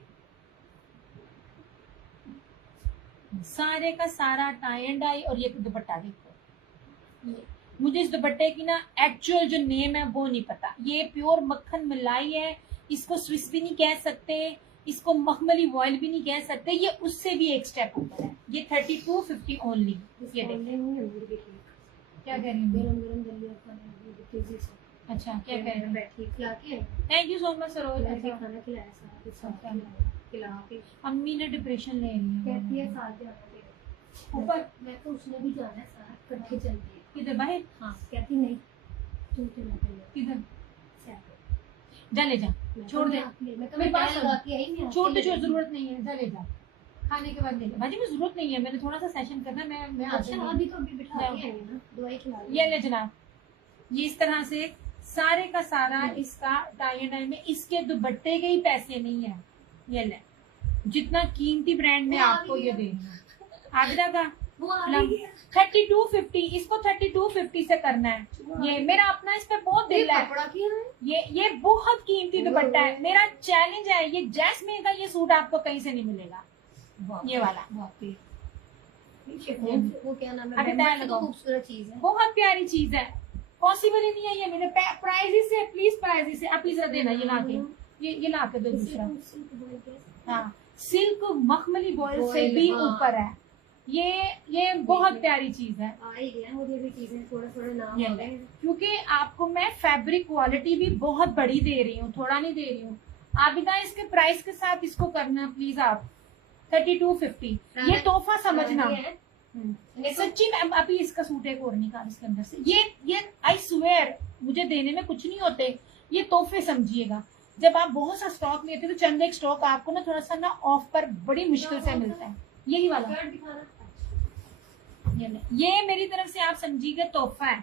सारे का सारा टाई एंड डाई। और ये दुपट्टा देखो, मुझे इस दुपट्टे की ना एक्चुअल जो नेम है वो नहीं पता। ये प्योर मक्खन मलाई है, इसको स्विस भी नहीं कह सकते, इसको मखमली वॉयल भी नहीं कह सकते, ये उससे भी एक स्टेप ऊपर है। ये 3250 ओनली। ये देखिए क्या कह रही हूँ। अच्छा क्या कह रही हूँ। Thank you so much Saroj. खाना खिलाया, अम्मी ने डिप्रेशन ले रही है ऊपर। मैं तो उसने भी जाना है साथ, इकट्ठे चलते हैं। किधर बाहर? हाँ कहती नहीं तू चला किधर जा, ले जा, छोड़ दे मेरे पास। छोड़ दे, जरूरत नहीं है, जा ले जा, खाने के बाद ले जा। भाजी मुझे जरूरत नहीं है, मैंने थोड़ा सा सेशन करना है। मैं अच्छा अभी तो अभी बिठा के आई ना, दवाई खिला। ये ले जनाब, ये इस तरह से सारे का सारा इसका टाई एंड डाई में। इसके दुपट्टे के ही पैसे नहीं है। ये ले, जितना कीमती ब्रांड में आपको ये देना। आगरा का 3250, इसको 3250 से करना है। ये मेरा अपना इस पे बहुत दिल है। ये बहुत कीमती दुपट्टा है, मेरा चैलेंज है। ये जैस्मीन का ये सूट आपको कहीं से नहीं मिलेगा, ये वाला। वो क्या नाम है, खूबसूरत चीज है, बहुत प्यारी चीज है। पॉसिबल ही नहीं है ये मेरे प्राइजेस से। प्लीज प्राइजेस से आप प्लीज देना। ये ला के, ये ला के दो दूसरा। हाँ, सिल्क मखमली बॉयल से भी ऊपर है। ये बहुत प्यारी चीज है। मुझे भी चीजें थोड़ा नाम है, क्योंकि आपको मैं फैब्रिक क्वालिटी भी बहुत बड़ी दे रही हूँ, थोड़ा नहीं दे रही हूँ। आप इतना इसके प्राइस के साथ इसको करना प्लीज आप। 3250 ये तोहफा समझना। सच्ची में अभी इसका सूट एक और निकाल इसके अंदर से। ये आई स्वेयर मुझे देने में कुछ नहीं होते, ये तोहफे समझिएगा। जब आप बहुत सा स्टॉक लेते हो तो चंद एक स्टॉक आपको ना थोड़ा सा ना ऑफ पर बड़ी मुश्किल से मिलता है। यही वाला ये मेरी तरफ से आप समझिएगा तोहफा है।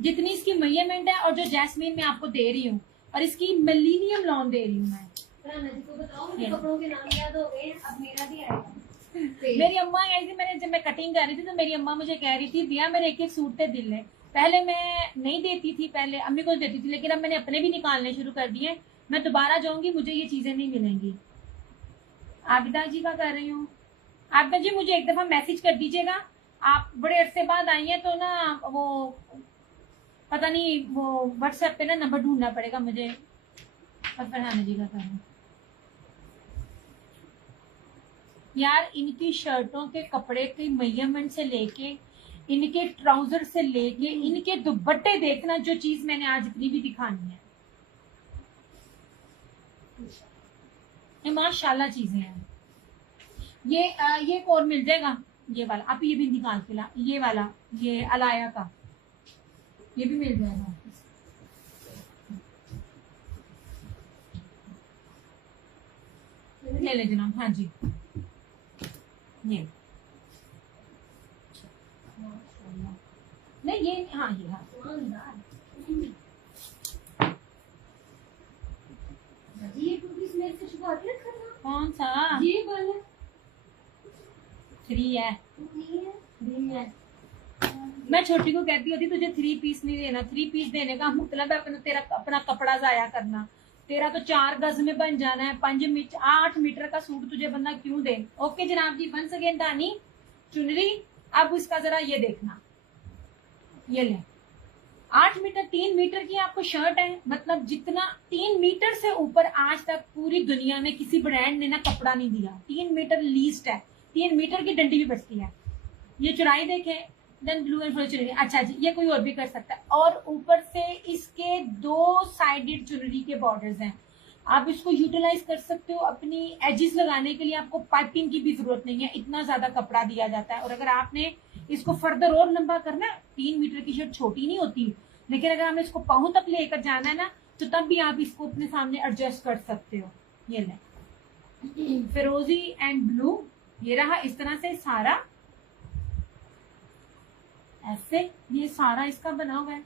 जितनी इसकी मेजरमेंट है और जो जैस्मीन मैं आपको दे रही हूँ, और इसकी मिलेनियम लॉन दे रही हूँ मैं। कपड़ों के नाम याद हो गए, अब मेरा भी आएगा। मेरी अम्मा ऐसी, मैंने जब मैं कटिंग कर रही थी तो मेरी अम्मा मुझे कह रही थी दिया मेरे एक सूट पे दिल है। पहले मैं नहीं देती थी, पहले अम्मी को देती थी, लेकिन अब मैंने अपने भी निकालने शुरू कर दिए। मैं दोबारा जाऊंगी, मुझे ये चीजें नहीं मिलेंगी। आबिदा जी का कर रही हूँ। आबिदा जी मुझे एक दफा मैसेज कर दीजिएगा, आप बड़े अरसे बाद आई हैं तो ना वो पता नहीं, वो व्हाट्सएप पे ना नंबर ढूंढना पड़ेगा मुझे। फरहाना जी का कर रही हूँ। यार इनकी शर्टों के कपड़े के मेजरमेंट से लेके, इनके ट्राउजर से लेके, इनके दुपट्टे देखना, जो चीज मैंने आज इतनी भी दिखानी है, ये माशाल्लाह चीजें हैं। ये एक और मिल जाएगा, ये वाला आप ये भी निकाल के ला। ये वाला, ये अलाया का, ये भी मिल जाएगा। ले ले जनाब। हाँ जी, ये नहीं, ये हाँ, ये हाँ कौन सा? ये वाला 3 है। 3 है। मैं छोटी को कहती होती तुझे 3 पीस नहीं देना, 3 पीस देने का मतलब है अपना कपड़ा जाया करना। तेरा तो 4 गज में बन जाना है, 8 मीटर का सूट तुझे बंदा क्यों दे। ओके जनाब जी, वंस अगेन दानी चुनरी। अब इसका जरा ये देखना, ये ले 8 मीटर, 3 मीटर की आपको शर्ट है, मतलब जितना 3 मीटर से ऊपर आज तक पूरी दुनिया में किसी ब्रांड ने ना कपड़ा नहीं दिया। 3 मीटर लीस्ट है, 3 मीटर की डंडी भी बचती है। ये चुराई देखे, देन ब्लू एंड फुल चुनरी। अच्छा जी, ये कोई और भी कर सकता है। और ऊपर से इसके 2 साइडेड चुनरी के बॉर्डर्स हैं। आप इसको यूटिलाइज कर सकते हो अपनी एजिस लगाने के लिए। आपको पाइपिंग की भी जरूरत नहीं है, इतना ज्यादा कपड़ा दिया जाता है। और अगर आपने इसको फर्दर और लंबा करना है, 3 मीटर की शर्ट छोटी नहीं होती, लेकिन अगर आपने इसको पाँव तक लेकर जाना है ना, तो तब भी आप इसको अपने सामने एडजस्ट कर सकते हो। ये ले फिरोजी एंड ब्लू, ये रहा इस तरह से सारा, ऐसे ये सारा इसका बना हुआ है।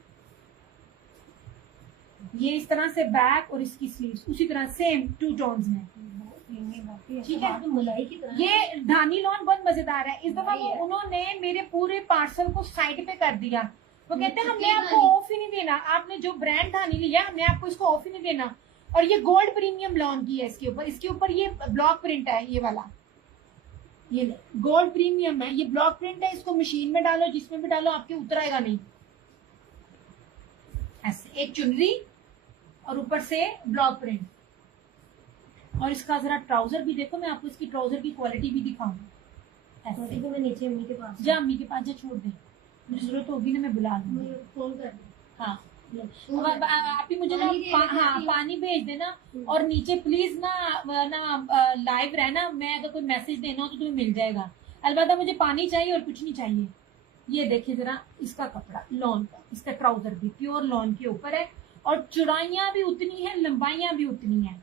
ये इस तरह से बैक और इसकी स्लीव्स उसी तरह सेम 2 टोन्स में, ठीक है। तो मलाई की तरह ये धानी लॉन बहुत मजेदार है। इस दफा वो उन्होंने मेरे पूरे पार्सल को साइड पे कर दिया। वो कहते हैं हमने आपको ऑफ ही नहीं देना, आपने जो ब्रांड धानी लिया हमने आपको इसको ऑफ ही नहीं देना। और ये गोल्ड प्रीमियम लॉन की है। इसके ऊपर ये ब्लॉक प्रिंट है, ये वाला ये गोल्ड प्रीमियम है, ये ब्लॉक प्रिंट है। इसको मशीन में डालो, जिसमें भी डालो आपके उतरेगा नहीं। ऐसे एक चुनरी और ऊपर से ब्लॉक प्रिंट। और इसका जरा ट्राउजर भी देखो, मैं आपको इसकी ट्राउजर की क्वालिटी भी दिखाऊंगा। ऐसे तो मैं नीचे अम्मी के पास जा, अम्मी के पास जा, छोड़ दे, मुझे जरूरत होगी ना मैं बुला लूंगी। फोन कर हाँ आप ही मुझे ना हाँ पानी भेज देना। और नीचे प्लीज ना लाइव रहना, मैं अगर कोई मैसेज देना हो तो तुम्हें मिल जाएगा। अलबत्ता मुझे पानी चाहिए और कुछ नहीं चाहिए। ये देखिए जरा इसका कपड़ा लॉन का, इसका ट्राउजर भी प्योर लॉन के ऊपर है। और चौड़ाइयां भी उतनी है, लंबाइयां भी उतनी है,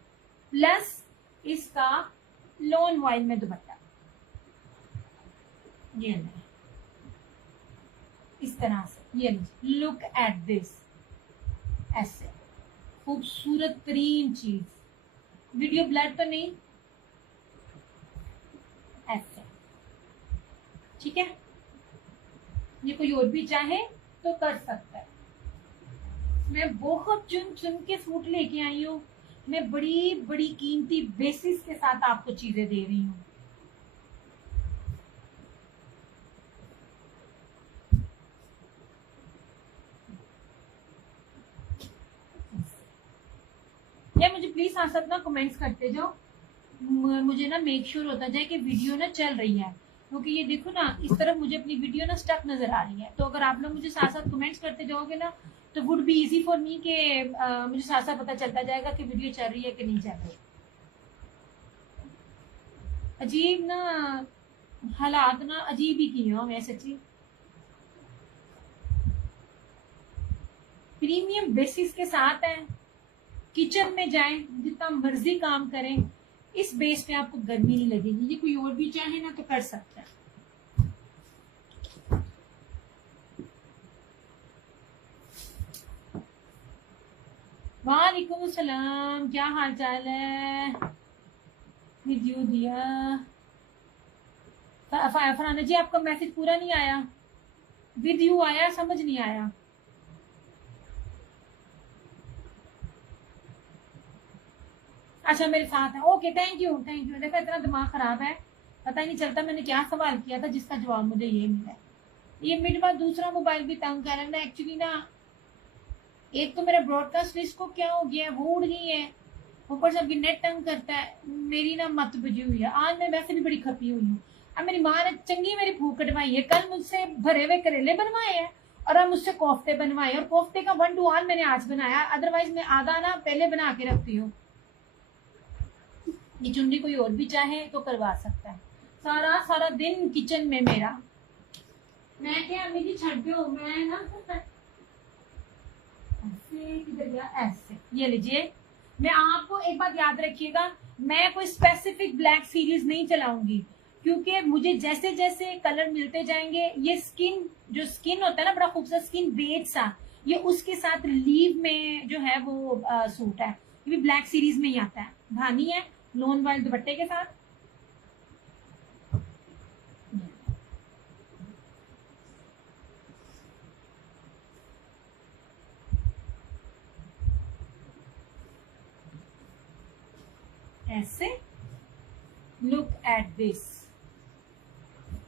प्लस इसका लॉन वाइल में दुपट्टा। ये इस तरह से, ये लुक एट दिस, ऐसे खूबसूरत तरीन चीज। वीडियो ब्लर तो नहीं, ऐसे ठीक है। ये कोई और भी चाहे तो कर सकता है। मैं बहुत चुन चुन के सूट लेके आई हूँ, मैं बड़ी बड़ी कीमती बेसिस के साथ आपको चीजें दे रही हूँ। या मुझे प्लीज साथ साथ ना कमेंट्स करते जाओ, मुझे ना मेक श्योर होता जाए कि वीडियो ना चल रही है। क्योंकि ये देखो ना, इस तरफ मुझे अपनी वीडियो ना स्टक नजर आ रही है। तो अगर आप लोग मुझे साथ साथ कमेंट्स करते जाओगे ना, तो would be easy for me के मुझे साथ साथ पता चलता जाएगा कि वीडियो चल रही है कि नहीं चल रही। अजीब ना हालात ना अजीब ही किए हो मैं सच्ची। प्रीमियम बेसिस के साथ है, किचन में जाएं, जितना मर्जी काम करें, इस बेस पे आपको गर्मी नहीं लगेगी। ये कोई और भी चाहे ना तो कर सकता है। वालेकुम सलाम, क्या हाल चाल है? विद्यु दिया फराना जी, आपका मैसेज पूरा नहीं आया। विद्यु आया, समझ नहीं आया। अच्छा मेरे साथ है, okay thank you thank you. देखो इतना दिमाग खराब है, पता ही नहीं चलता मैंने क्या सवाल किया था जिसका जवाब मुझे ये मिला। ये मेरे पास दूसरा मोबाइल भी तंग कर रहा है ना एक्चुअली ना। एक तो मेरा ब्रॉडकास्ट लिस्ट को क्या हो गया है, वो उड़ गई है, ऊपर से अभी नेट तंग करता है। मेरी ना मत बजी हुई है आज, मैं वैसे भी बड़ी खपी हुई हूँ। अब मेरी माँ ने चंगी मेरी भूख कटवाई है। कल मुझसे भरे हुए करेले बनवाए हैं और अब मुझसे कोफ्ते बनवाए, और कोफ्ते का 1 to 1 मैंने आज बनाया, अदरवाइज मैं आधा ना पहले बना के रखती हूँ। ये चुन्नी कोई और भी चाहे तो करवा सकता है। सारा सारा दिन किचन में मेरा, मैं क्या अम्मी जी छड़ दो, मैं ना ऐसे किधर गया, ऐसे। ये लीजिए, मैं आपको एक बात याद रखिएगा, मैं कोई स्पेसिफिक ब्लैक सीरीज नहीं चलाऊंगी, क्योंकि मुझे जैसे जैसे कलर मिलते जाएंगे, ये स्किन जो स्किन होता है ना, बड़ा खूबसूरत स्किन बेज सा, ये उसके साथ लीव में जो है वो सूट है, ये भी ब्लैक सीरीज में ही आता है। धानी है लोन वाले दुपट्टे के साथ। Look at this.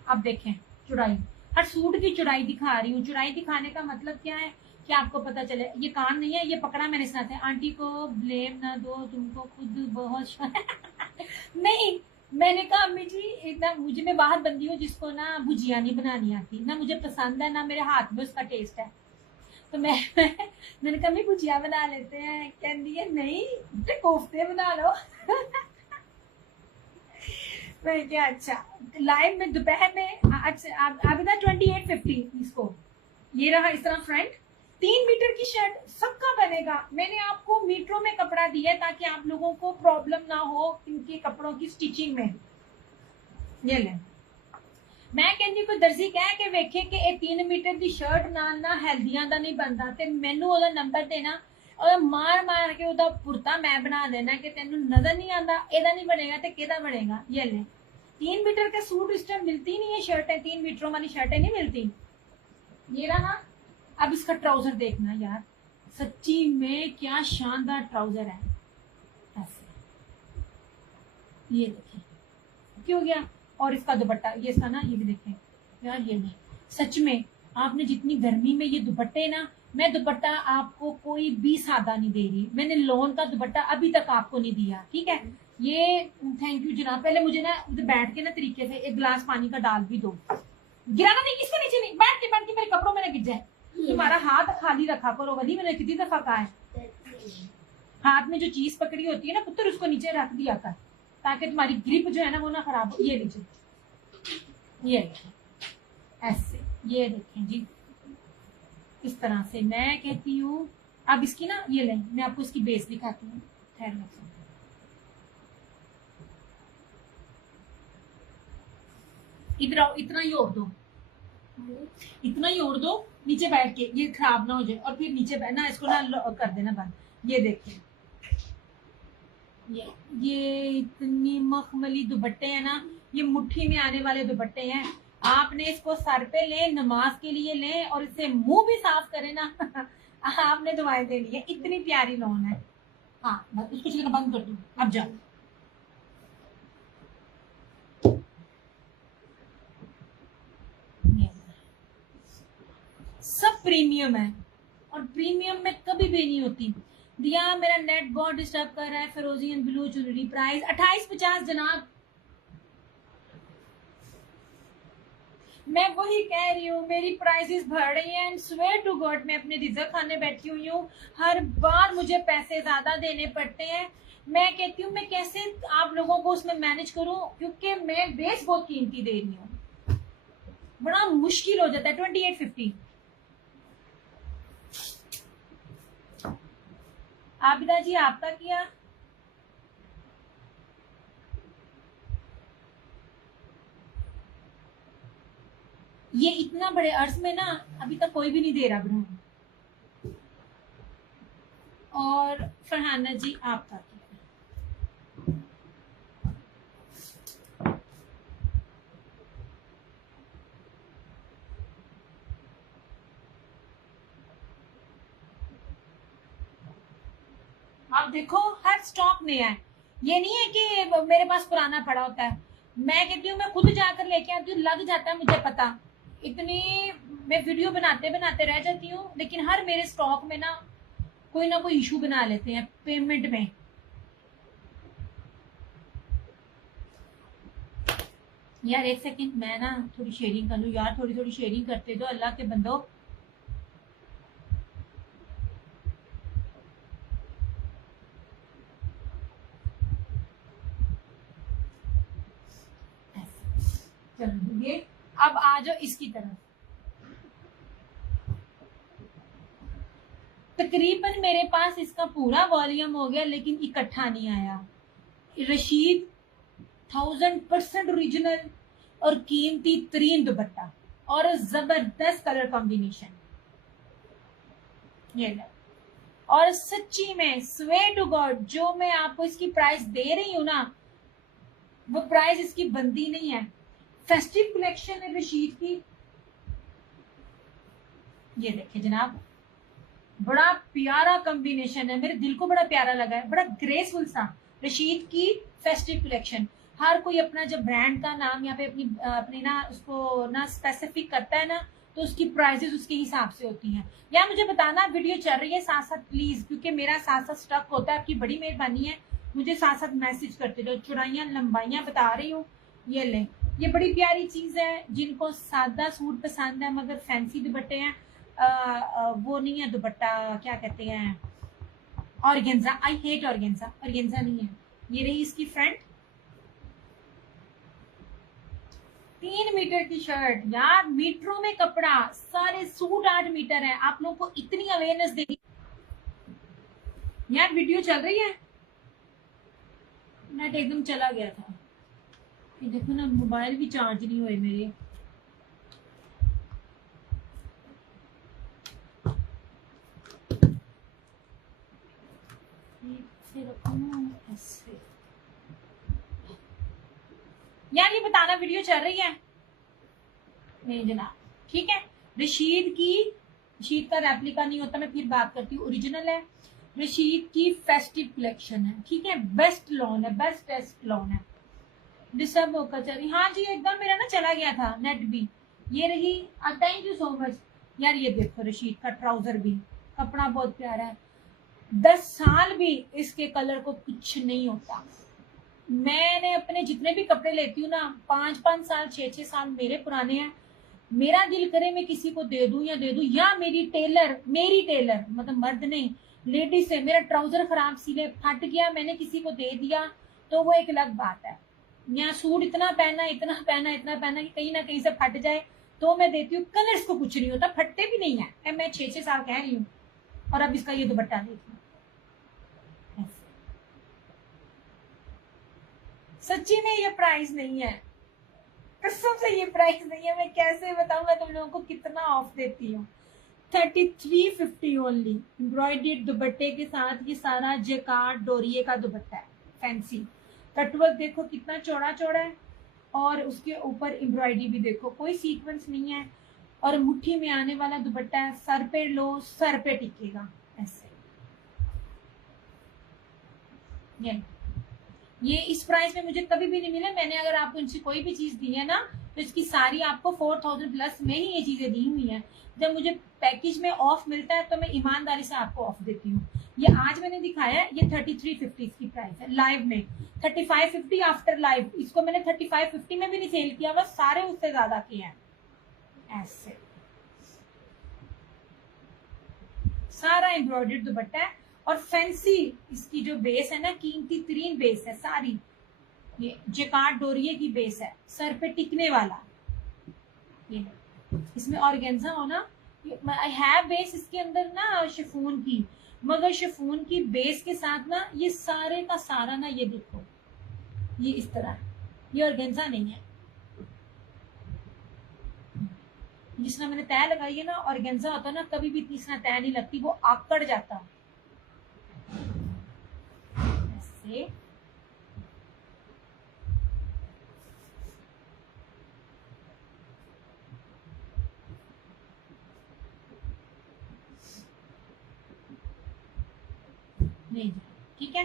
अब देखें चौड़ाई, हर सूट की चौड़ाई दिखा रही हूँ। चौड़ाई दिखाने का मतलब क्या है कि आपको पता चले। ये कान नहीं है, ये पकड़ा मैंने साथ है। आंटी को ब्लेम ना दो, तुमको खुद बहुत नहीं, मैंने कहा अम्मी जी इतना मुझे, मैं बाहर बंदी हूँ जिसको ना भुजिया नहीं बनानी आती, ना मुझे पसंद है, ना मेरे हाथ में उसका टेस्ट है। तो मैंने कहा भुजिया बना लेते हैं। कहती है नहीं कोफ्ते बना लो। मैं क्या अच्छा लाइव में दोपहर में। अच्छा अभी ना 2850 इसको। ये रहा इस तरह फ्रंट, 3 मीटर की शर्ट सबका बनेगा। मैंने आपको मीटरों में कपड़ा दिया है ताकि आप लोगों को प्रॉब्लम ना हो इनके कपड़ों की स्टिचिंग में। ये ले, मैं कहती कोई दर्जी कह के वेखे कि 3 मीटर की शर्ट नाल ना हेल्दियां दा नहीं बनता, ते मैनू ओदा नंबर देना और मार मार के ओदा पुरता मैं बना देना कि तेनू नजर नहीं आता, एदा नहीं बनेगा तो केदा बनेगा। ये ले, 3 मीटर का सूट इस टाइम मिलती नहीं है, शर्टें 3 मीटरों वाली शर्टें नहीं मिलती। ये रहा। अब इसका ट्राउजर देखना यार, सच्ची में क्या शानदार ट्राउजर है। ऐसे ये देखिए क्यों गया। और इसका दुपट्टा, ये इसका ना, ये भी देखें यार, ये नहीं सच में आपने जितनी गर्मी में ये दुपट्टे ना, मैं दुपट्टा आपको कोई भी सादा नहीं दे रही, मैंने लोन का दुपट्टा अभी तक आपको नहीं दिया, ठीक है। ये थैंक यू जनाब। पहले मुझे ना उधर बैठ के ना तरीके से एक गिलास पानी का डाल भी दो, गिराना नहीं, इसके नीचे नहीं, बैठ के मेरे कपड़ों में ना गिर जाए। तुम्हारा हाथ खाली रखा करो, वली मैंने कितनी दफा कहा है, हाथ में जो चीज पकड़ी होती है ना पुत्र, उसको नीचे रख दिया कर ताकि तुम्हारी ग्रिप जो है ना वो ना खराब हो। ये नीचे, ये ऐसे, ये देखें जी इस तरह से मैं कहती हूँ। अब इसकी ना ये लें, मैं आपको इसकी बेस दिखाती हूँ। ठहर इधर आओ, इतना ही ओढ़ दो, इतना ही ओढ़ दो नीचे बैठ के, ये खराब ना हो जाए। और फिर नीचे बैठना, इसको ना कर देना बंद। ये देखिए ये इतनी मखमली दुपट्टे हैं ना, ये मुट्ठी में आने वाले दुपट्टे हैं। आपने इसको सर पे ले, नमाज के लिए ले, और इससे मुंह भी साफ करें ना आपने दुआएं देनी है। इतनी प्यारी लॉन है। हाँ उसको चलना बंद कर दो, अब जाओ। सब प्रीमियम है, और प्रीमियम में कभी भी नहीं होती। दिया मेरा नेट बहुत डिस्टर्ब कर रहा है। फिरोजी एंड ब्लू ज्वेलरी प्राइस 2850 जनाब। मैं वही कह रही हूँ, मेरी प्राइसेस बढ़ रही हैं एंड स्वेयर टू गॉड मैं अपने रिजक खाने बैठी हुई हूँ। हर बार मुझे पैसे ज्यादा देने पड़ते हैं। मैं कहती हूँ मैं कैसे आप लोगों को उसमें मैनेज करूँ, क्योंकि मैं बेस बहुत कीमती दे रही हूँ, बड़ा मुश्किल हो जाता है। 2850। आबिदा जी आपका किया। ये इतना बड़े अर्ज में ना अभी तक कोई भी नहीं दे रहा ब्रो। और फरहाना जी आपका किया। आप देखो हर स्टॉक नया है, ये नहीं है कि मेरे पास पुराना पड़ा होता है। मैं कहती हूँ मैं खुद जाकर लेके आती हूँ, लग जाता है मुझे पता। इतनी मैं वीडियो बनाते बनाते रह जाती हूँ, लेकिन हर मेरे स्टॉक में ना कोई इशू बना लेते हैं पेमेंट में। यार एक सेकंड, मैं ना थोड़ी शेयरिंग कर लूँ यार, थोड़ी शेयरिंग करते दो अल्लाह के बंदो। चलो ये अब आ जाओ इसकी तरफ। तकरीबन मेरे पास इसका पूरा वॉल्यूम हो गया, लेकिन इकट्ठा नहीं आया। रशीद 1000% ओरिजिनल और कीमती तरीन दुपट्टा और जबरदस्त कलर कॉम्बिनेशन। ये लो, और सच्ची में स्वेयर टू गॉड जो मैं आपको इसकी प्राइस दे रही हूं ना, वो प्राइस इसकी बनती नहीं है। फेस्टिव कलेक्शन है रशीद की। ये देखिए जनाब, बड़ा प्यारा कॉम्बिनेशन है, मेरे दिल को बड़ा प्यारा लगा है, बड़ा ग्रेसफुल सा। रशीद की फेस्टिव कलेक्शन हर कोई अपना जब ब्रांड का नाम यहाँ पे अपनी ना उसको ना स्पेसिफिक करता है ना, तो उसकी प्राइसेस उसके हिसाब से होती हैं। या मुझे बताना वीडियो चल रही है साथ साथ प्लीज, क्योंकि मेरा साथ साथ स्टक होता है। आपकी बड़ी मेहरबानी है, मुझे साथ साथ मैसेज करते रहो। चौड़ाइयाँ लंबाइयाँ बता रही हूँ। ये ले, ये बड़ी प्यारी चीज है। जिनको सादा सूट पसंद है मगर फैंसी दुपट्टे हैं, वो नहीं है दुपट्टा, क्या कहते हैं, organza. I hate organza, organza नहीं है। ये रही इसकी फ्रंट, 3 मीटर की शर्ट। यार मीटरों में कपड़ा, सारे सूट 8 मीटर है। आप लोगों को इतनी अवेयरनेस देगी। यार वीडियो चल रही है, नेट एकदम चला गया था। ये देखो ना, मोबाइल भी चार्ज नहीं हुए मेरे। ऐसे। यार ये बताना वीडियो चल रही है? नहीं जनाब, ठीक है। रशीद का रेप्लिका नहीं होता, मैं फिर बात करती हूँ, ओरिजिनल है। रशीद की फेस्टिव कलेक्शन है, ठीक है। बेस्ट लॉन है, बेस्ट लॉन है। डिस्टर्ब होकर चल रही, हाँ जी एकदम मेरा ना चला गया था नेट भी। ये रही, थैंक यू सो मच। यार ये देखो रशीद का ट्राउजर भी, कपड़ा बहुत प्यारा है। 10 साल भी इसके कलर को कुछ नहीं होता। मैंने अपने जितने भी कपड़े लेती हूँ ना, 5-5 साल 6-6 साल मेरे पुराने हैं। मेरा दिल करे मैं किसी को दे दूं, या मेरी टेलर मतलब मर्द नहीं, लेडीज से मेरा ट्राउजर खराब सिले फट गया, मैंने किसी को दे दिया, तो वो एक अलग बात है। या सूट इतना पहना कि कहीं ना कहीं से फट जाए, तो मैं देती हूँ। कलर्स को कुछ नहीं होता, फटते भी नहीं है। मैं 6-6 साल कह रही हूँ। और अब इसका ये दुपट्टा देखो, सच्ची में ये प्राइस नहीं है, कसम से ये प्राइस नहीं है। मैं कैसे बताऊं, मैं तुम लोगों को कितना ऑफ देती हूँ। 3350 ओनली। एम्ब्रॉयडर्ड दुपट्टे के साथ ये सारा जेकार्ड डोरिये का दुपट्टा है, फैंसी। कटवर्क देखो कितना चौड़ा चौड़ा है, और उसके ऊपर एम्ब्रॉयडरी भी देखो, कोई सीक्वेंस नहीं है, और मुट्ठी में आने वाला दुपट्टा है। सर पे लो, सर पे टिकेगा ऐसे। ये इस प्राइस में मुझे कभी भी नहीं मिला। मैंने अगर आपको इनसे कोई भी चीज दी है ना, तो इसकी सारी आपको 4000 प्लस में ही ये चीजें दी हुई हैं। जब मुझे पैकेज में ऑफ मिलता है तो मैं ईमानदारी से आपको ऑफ देती हूँ। ये आज मैंने दिखाया है, ये 3350 इसकी प्राइस है लाइव में। 3550 आफ्टर लाइव। इसको मैंने 3550 में भी नहीं सेल किया, बस सारे उससे ज्यादा किए हैं ऐसे। सारा एम्ब्रॉयडर्ड दुपट्टा है, और फैंसी इसकी जो बेस है ना, कीमती तरीन बेस है सारी। ये जेकार्ड डोरिये की बेस है, सर पे टिकने वाला। ये इसमें ऑर्गेन्जा हो ना, आई हैव बेस इसके अंदर ना शिफॉन की, मगर शिफॉन की बेस के साथ ना ये सारे का सारा ना, ये देखो ये इस तरह है। ये ऑर्गेन्जा नहीं है। जिसना मैंने तय लगाई है ना, ऑर्गेन्जा होता ना, कभी भी तीसरा तय नहीं लगती, वो आकड़ जाता ऐसे। नहीं ठीक है,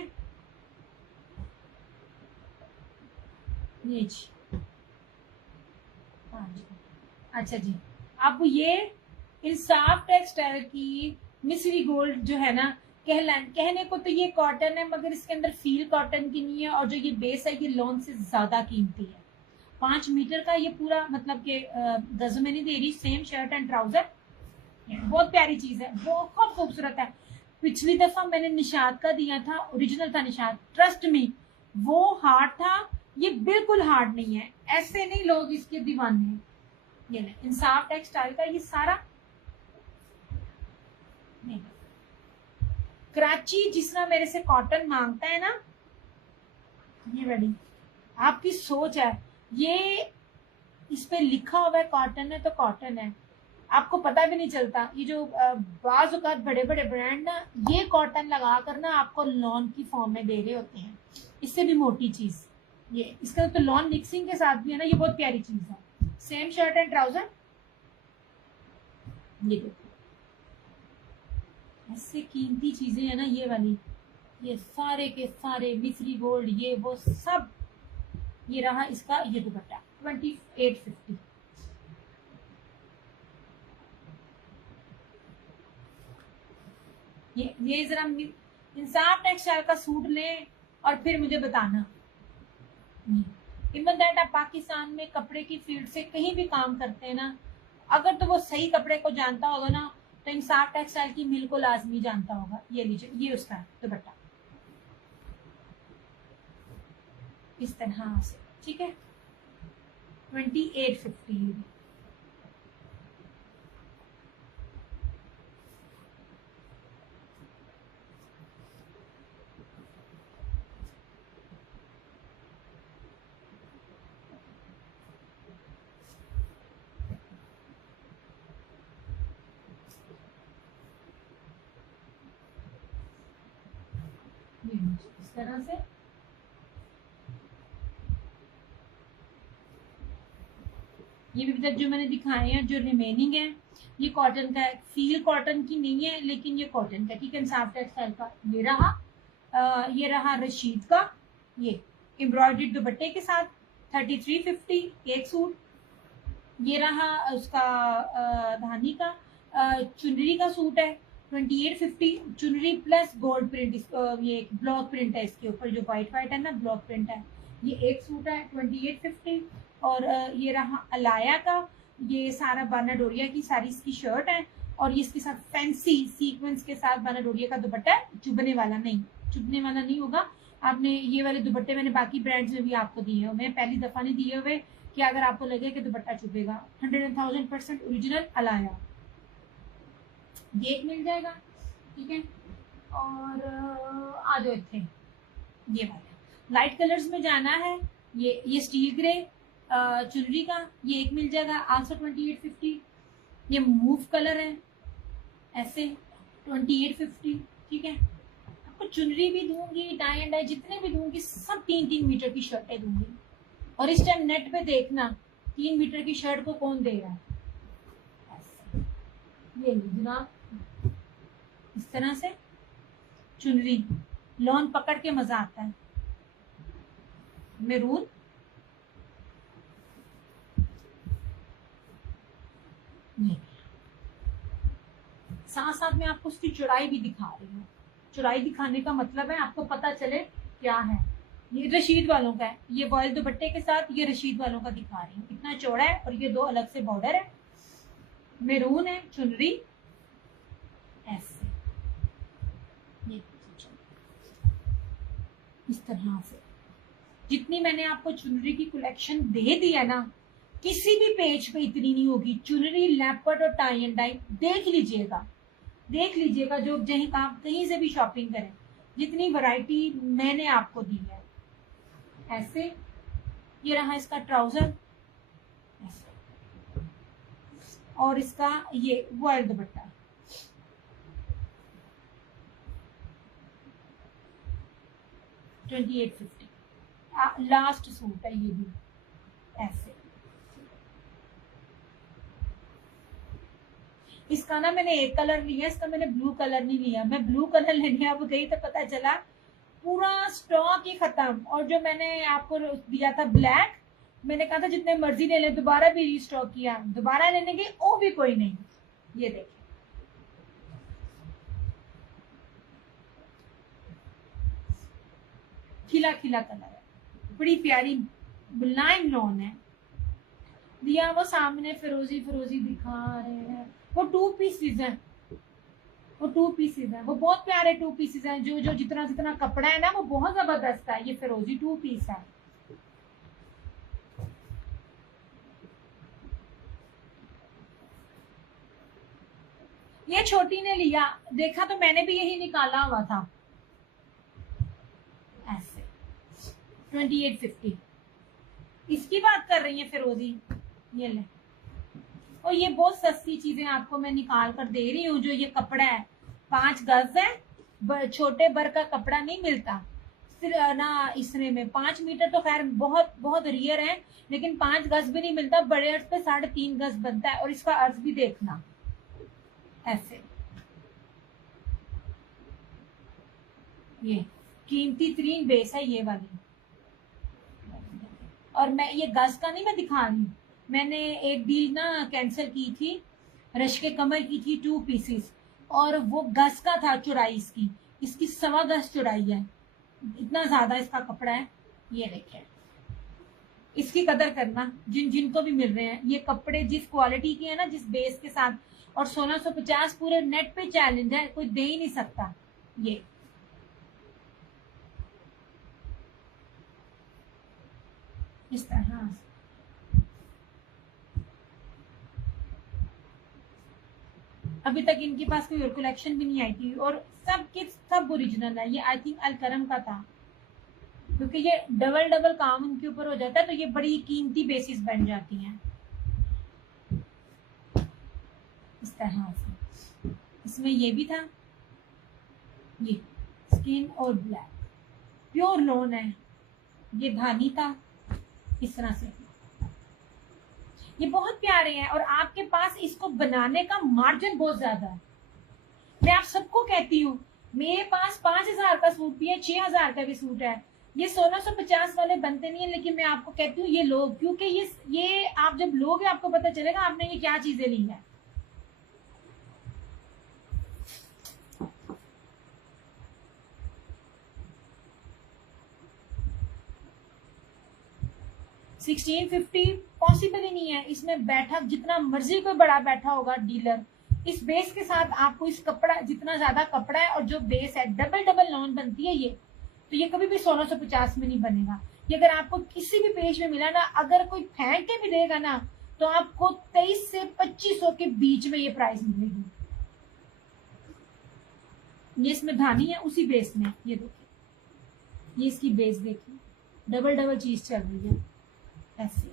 ये जी, हाँ जी, अच्छा जी। अब ये इंसाफ टेक्सटाइल की मिस्री गोल्ड जो है ना, कहने को तो ये कॉटन है, मगर इसके अंदर फील कॉटन की नहीं है। और जो ये बेस है, ये लॉन से ज्यादा कीमती है। 5 मीटर का ये पूरा, मतलब के गजों में नहीं दे रही, सेम शर्ट एंड ट्राउजर। बहुत प्यारी चीज है, बहुत खूबसूरत है। पिछली दफा मैंने निशाद का दिया था, ओरिजिनल था निशाद, ट्रस्ट मी वो हार्ड था, ये बिल्कुल हार्ड नहीं है। ऐसे नहीं लोग इसके दीवाने हैं। ये ना इंसाफ टेक्सटाइल का ये सारा नहीं। कराची जिसना मेरे से कॉटन मांगता है ना, ये बड़ी आपकी सोच है। ये इस पे लिखा हुआ है कॉटन है तो कॉटन है, आपको पता भी नहीं चलता। ये जो बाज़ औक़ात बड़े बड़े ब्रांड ना, ये कॉटन लगा कर ना आपको लॉन की फॉर्म में दे रहे होते हैं, इससे भी मोटी चीज। ये इसका तो लॉन मिक्सिंग के साथ भी है ना, ये बहुत प्यारी चीज है। Same shirt and trouser. ये देखो ऐसे कीमती चीजें है ना, ये वाली, ये सारे के सारे मिस्री गोल्ड, ये वो सब ये रहा इसका ये दुपट्टा 2850। ये जरा इंसाफ टेक्सटाइल का सूट लें और फिर मुझे बताना। इवन दैट आप पाकिस्तान में कपड़े की फील्ड से कहीं भी काम करते हैं ना, अगर तो वो सही कपड़े को जानता होगा ना, तो इंसाफ टेक्सटाइल की मिल को लाजमी जानता होगा। ये लीजिए, ये उसका है दुपट्टा इस तरह से, ठीक है। 2850। इस तरह से ये भी जो मैंने दिखाए हैं जो रिमेनिंग है, ये कॉटन का है। फील कॉटन की नहीं है लेकिन ये कॉटन का, ठीक है, इंसाफ टेक्सटाइल का। ये रहा रशीद का, ये एम्ब्रॉयडरी दुपट्टे के साथ 3350 एक सूट। ये रहा उसका धानी का चुनरी का सूट है 2850, चुनरी प्लस गोल्ड प्रिंट। ये एक ब्लॉक प्रिंट है इसके ऊपर, जो व्हाइट व्हाइट है ना, ब्लॉक प्रिंट है। ये एक सूट है 2850। और ये रहा अलाया का, ये सारा बाना डोरिया की सारी इसकी शर्ट है, और ये इसके साथ फैंसी सीक्वेंस के साथ बाना डोरिया का दुपट्टा है। चुभने वाला नहीं होगा। आपने ये वाले दुपट्टे मैंने बाकी ब्रांड्स में भी आपको दिए हुए, मैं पहली दफा नहीं दिए हुए कि अगर आपको लगे कि दुपट्टा चुभेगा। 100,000% ओरिजिनल अलाया ये एक मिल जाएगा, ठीक है। और आ जाओ इतने, ये वाला लाइट कलर्स में जाना है। ये स्टील ग्रे चुनरी का ये एक मिल जाएगा आल्सो 2850। ये मूव कलर है ऐसे 2850, ठीक है। आपको चुनरी भी दूंगी, टाई एंड डाई जितने भी दूंगी सब 3-3 मीटर की शर्टें दूंगी। और इस टाइम नेट पे देखना 3 मीटर की शर्ट को कौन दे रहा है। ये जनाब इस तरह से चुनरी लॉन पकड़ के मजा आता है। मेरून साथ साथ में आपको उसकी चौड़ाई भी दिखा रही हूँ। चौड़ाई दिखाने का मतलब है आपको पता चले क्या है। ये रशीद वालों का है, ये बॉयल दुपट्टे के साथ ये रशीद वालों का दिखा रही हूँ। इतना चौड़ा है और ये दो अलग से बॉर्डर है। मेरून है चुनरी ऐसे, ये इस तरह से। जितनी मैंने आपको चुनरी की कलेक्शन दे दी है ना, किसी भी पेज पे इतनी नहीं होगी। चुनरी लेपर्ड और टाई एंड डाई देख लीजिएगा जो कहीं से भी शॉपिंग करें, जितनी वैरायटी मैंने आपको दी है। ऐसे ये रहा इसका ट्राउजर और इसका ये वॉयल दुपट्टा। $2850 लास्ट सूट है ये भी ऐसे। इसका ना मैंने एक कलर लिया, इसका मैंने ब्लू कलर नहीं लिया। मैं ब्लू कलर लेने अब गई तो पता चला पूरा स्टॉक ही खत्म। और जो मैंने आपको दिया था ब्लैक, मैंने कहा था जितने मर्जी ले लें, दोबारा भी रीस्टॉक किया, दोबारा लेने की वो भी कोई नहीं। ये देखिए खिला खिला कलर है, बड़ी प्यारी मुलायम लॉन है। दिया वो सामने फिरोजी दिखा रहे हैं, वो 2 पीसेज हैं, वो बहुत प्यारे 2 पीसेज हैं। जो जितना कपड़ा है ना वो बहुत जबरदस्त है। ये फिरोजी 2 पीस है। ये छोटी ने लिया, देखा तो मैंने भी यही निकाला हुआ था ऐसे 2850। इसकी बात कर रही है फिरोजी, ये ले। और ये बहुत सस्ती चीजें आपको मैं निकाल कर दे रही हूँ। जो ये कपड़ा है 5 गज है, छोटे बर का कपड़ा नहीं मिलता ना इसने में। 5 मीटर तो खैर बहुत बहुत रियर है, लेकिन 5 गज भी नहीं मिलता। बड़े अर्ज पे 3.5 गज बनता है। और इसका अर्ज भी देखना ऐसे। ये कीमती तरीन बेस है ये वाली, और मैं ये गज का नहीं मैं दिखा रही हूँ, मैंने एक डील ना कैंसिल की थी, रश के कमर की थी 2 पीसेस, और वो गज का था चौड़ाई इसकी, इसकी 1.25 गज चौड़ाई है, इतना ज्यादा इसका कपड़ा है। ये देखिए, इसकी कदर करना जिनको भी मिल रहे हैं ये कपड़े, जिस क्वालिटी की है ना, जिस बेस के साथ। और 1650 पूरे नेट पे चैलेंज है, कोई दे ही नहीं सकता। ये इस तरह अभी तक इनके पास कोई और कलेक्शन भी नहीं आई थी, और सब के सब ओरिजिनल है। ये आई थिंक अलकरम का था, क्योंकि ये डबल डबल काम उनके ऊपर हो जाता है, तो ये बड़ी कीमती बेसिस बन जाती हैं इस तरह से। इसमें ये भी था, ये स्किन और ब्लैक प्योर लॉन है, ये धानी था इस तरह से। ये बहुत प्यारे हैं, और आपके पास इसको बनाने का मार्जिन बहुत ज्यादा है। मैं आप सबको कहती हूँ, मेरे पास 5000 का सूट भी है, 6000 का भी सूट है। ये 1650 वाले बनते नहीं है, लेकिन मैं आपको कहती हूँ ये लो, क्योंकि ये आप जब लोगे आपको पता चलेगा आपने ये क्या चीजें ली है। $1650 पॉसिबल ही नहीं है। इसमें बैठा जितना मर्जी कोई बड़ा बैठा होगा डीलर, इस बेस के साथ आपको इस कपड़ा, जितना ज्यादा कपड़ा है और जो बेस है, डबल डबल लॉन बनती है ये, तो ये कभी भी 1650 में नहीं बनेगा। ये अगर आपको किसी भी पेज में मिला ना, अगर कोई फेंक के भी देगा ना, तो आपको 23 से 2500 के बीच में ये प्राइस मिलेगी। ये इसमें धानी है उसी बेस में, ये देखिए, ये इसकी बेस देखिए, डबल डबल चीज चल रही है ऐसे।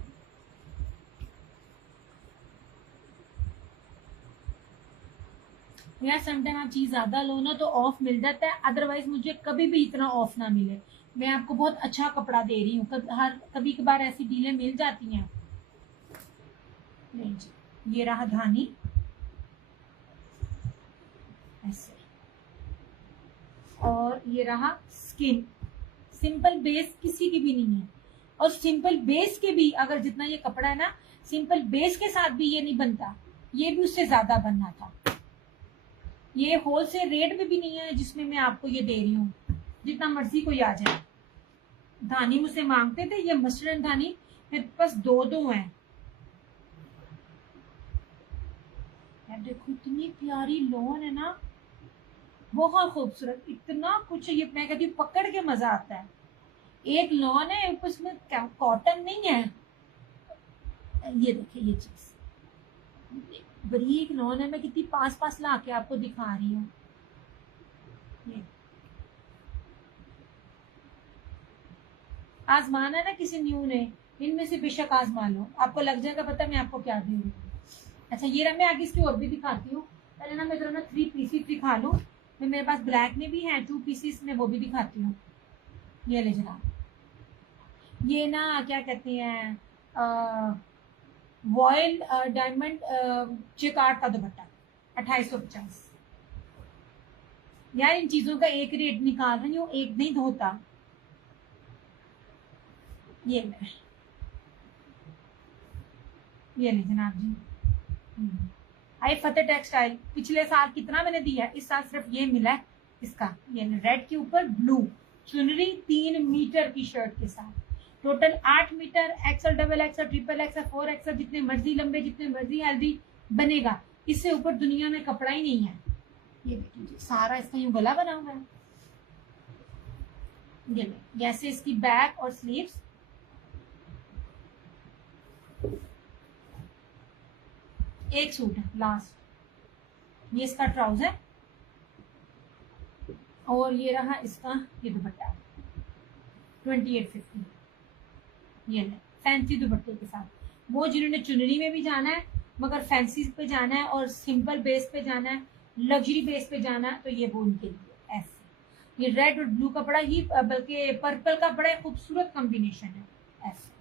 यार समटाइम आप चीज ज्यादा लो ना तो ऑफ मिल जाता है, अदरवाइज मुझे कभी भी इतना ऑफ ना मिले। मैं आपको बहुत अच्छा कपड़ा दे रही हूँ, कभी कभार ऐसी डीलें मिल जाती हैं। नहीं जी, ये रहा धानी ऐसे, और ये रहा स्किन। सिंपल बेस किसी की भी नहीं है, और सिंपल बेस के भी अगर जितना ये कपड़ा है ना, सिंपल बेस के साथ भी ये नहीं बनता, ये भी उससे ज्यादा बनना था। ये होलसेल रेट में भी नहीं है जिसमें मैं आपको ये दे रही हूँ, जितना मर्जी कोई आ जाए। धानी मुझसे मांगते थे, ये मस्टर्ड धानी मेरे पास दो हैं। यार देखो इतनी प्यारी लॉन है ना, बहुत खूबसूरत, इतना कुछ, ये मैं कहती हूँ पकड़ के मजा आता है। एक लॉन है, उसमें कॉटन नहीं है। ये देखिए ये चीज बारीक लॉन है, मैं कितनी पास ला के आपको दिखा रही हूँ। आजमाना है ना किसी न्यू ने, इनमें से बेशक आजमा लो, आपको लग जाएगा पता मैं आपको क्या दे रही हूँ। अच्छा ये रहा, मैं आगे इसकी और भी दिखाती हूँ। पहले ना मैं जरा ना 3 पीसेस दिखा लूँ, मेरे पास ब्लैक में भी है 2 पीसेस में, वो भी दिखाती हूँ। ये ले जरा, ये ना क्या कहते हैं, वॉयल डायमंड चिकार्ड का दुपट्टा 2850। यार इन चीजों का एक रेट निकाल रही हूँ, एक नहीं होता। ये ले जनाब जी, आई फतेह टेक्सटाइल। पिछले साल कितना मैंने दिया, इस साल सिर्फ ये मिला है इसका। ये रेड के ऊपर ब्लू चुनरी, 3 मीटर की शर्ट के साथ, total 8 metre, XL, double XL, triple XL, 4 XL, जितने मर्जी लंबे, जितने मर्जी हेल्दी बनेगा। इससे ऊपर दुनिया में कपड़ा ही नहीं है। ये देखिए सारा इसका यूं गला बना हुआ है। ये जैसे इसकी बैक और स्लीव्स, एक सूट है लास्ट। ये इसका ट्राउजर, और ये रहा इसका ये दुपट्टा 2850। ये ले फैंसी दुपट्टे के साथ। वो जिन्होंने चुनरी में भी जाना है मगर फैंसी पे जाना है और सिंपल बेस पे जाना है, लग्जरी बेस पे जाना है, तो ये वो उनके लिए ऐसे। ये रेड और ब्लू कपड़ा ही, बल्कि पर्पल का बड़ा खूबसूरत कॉम्बिनेशन है ऐसे।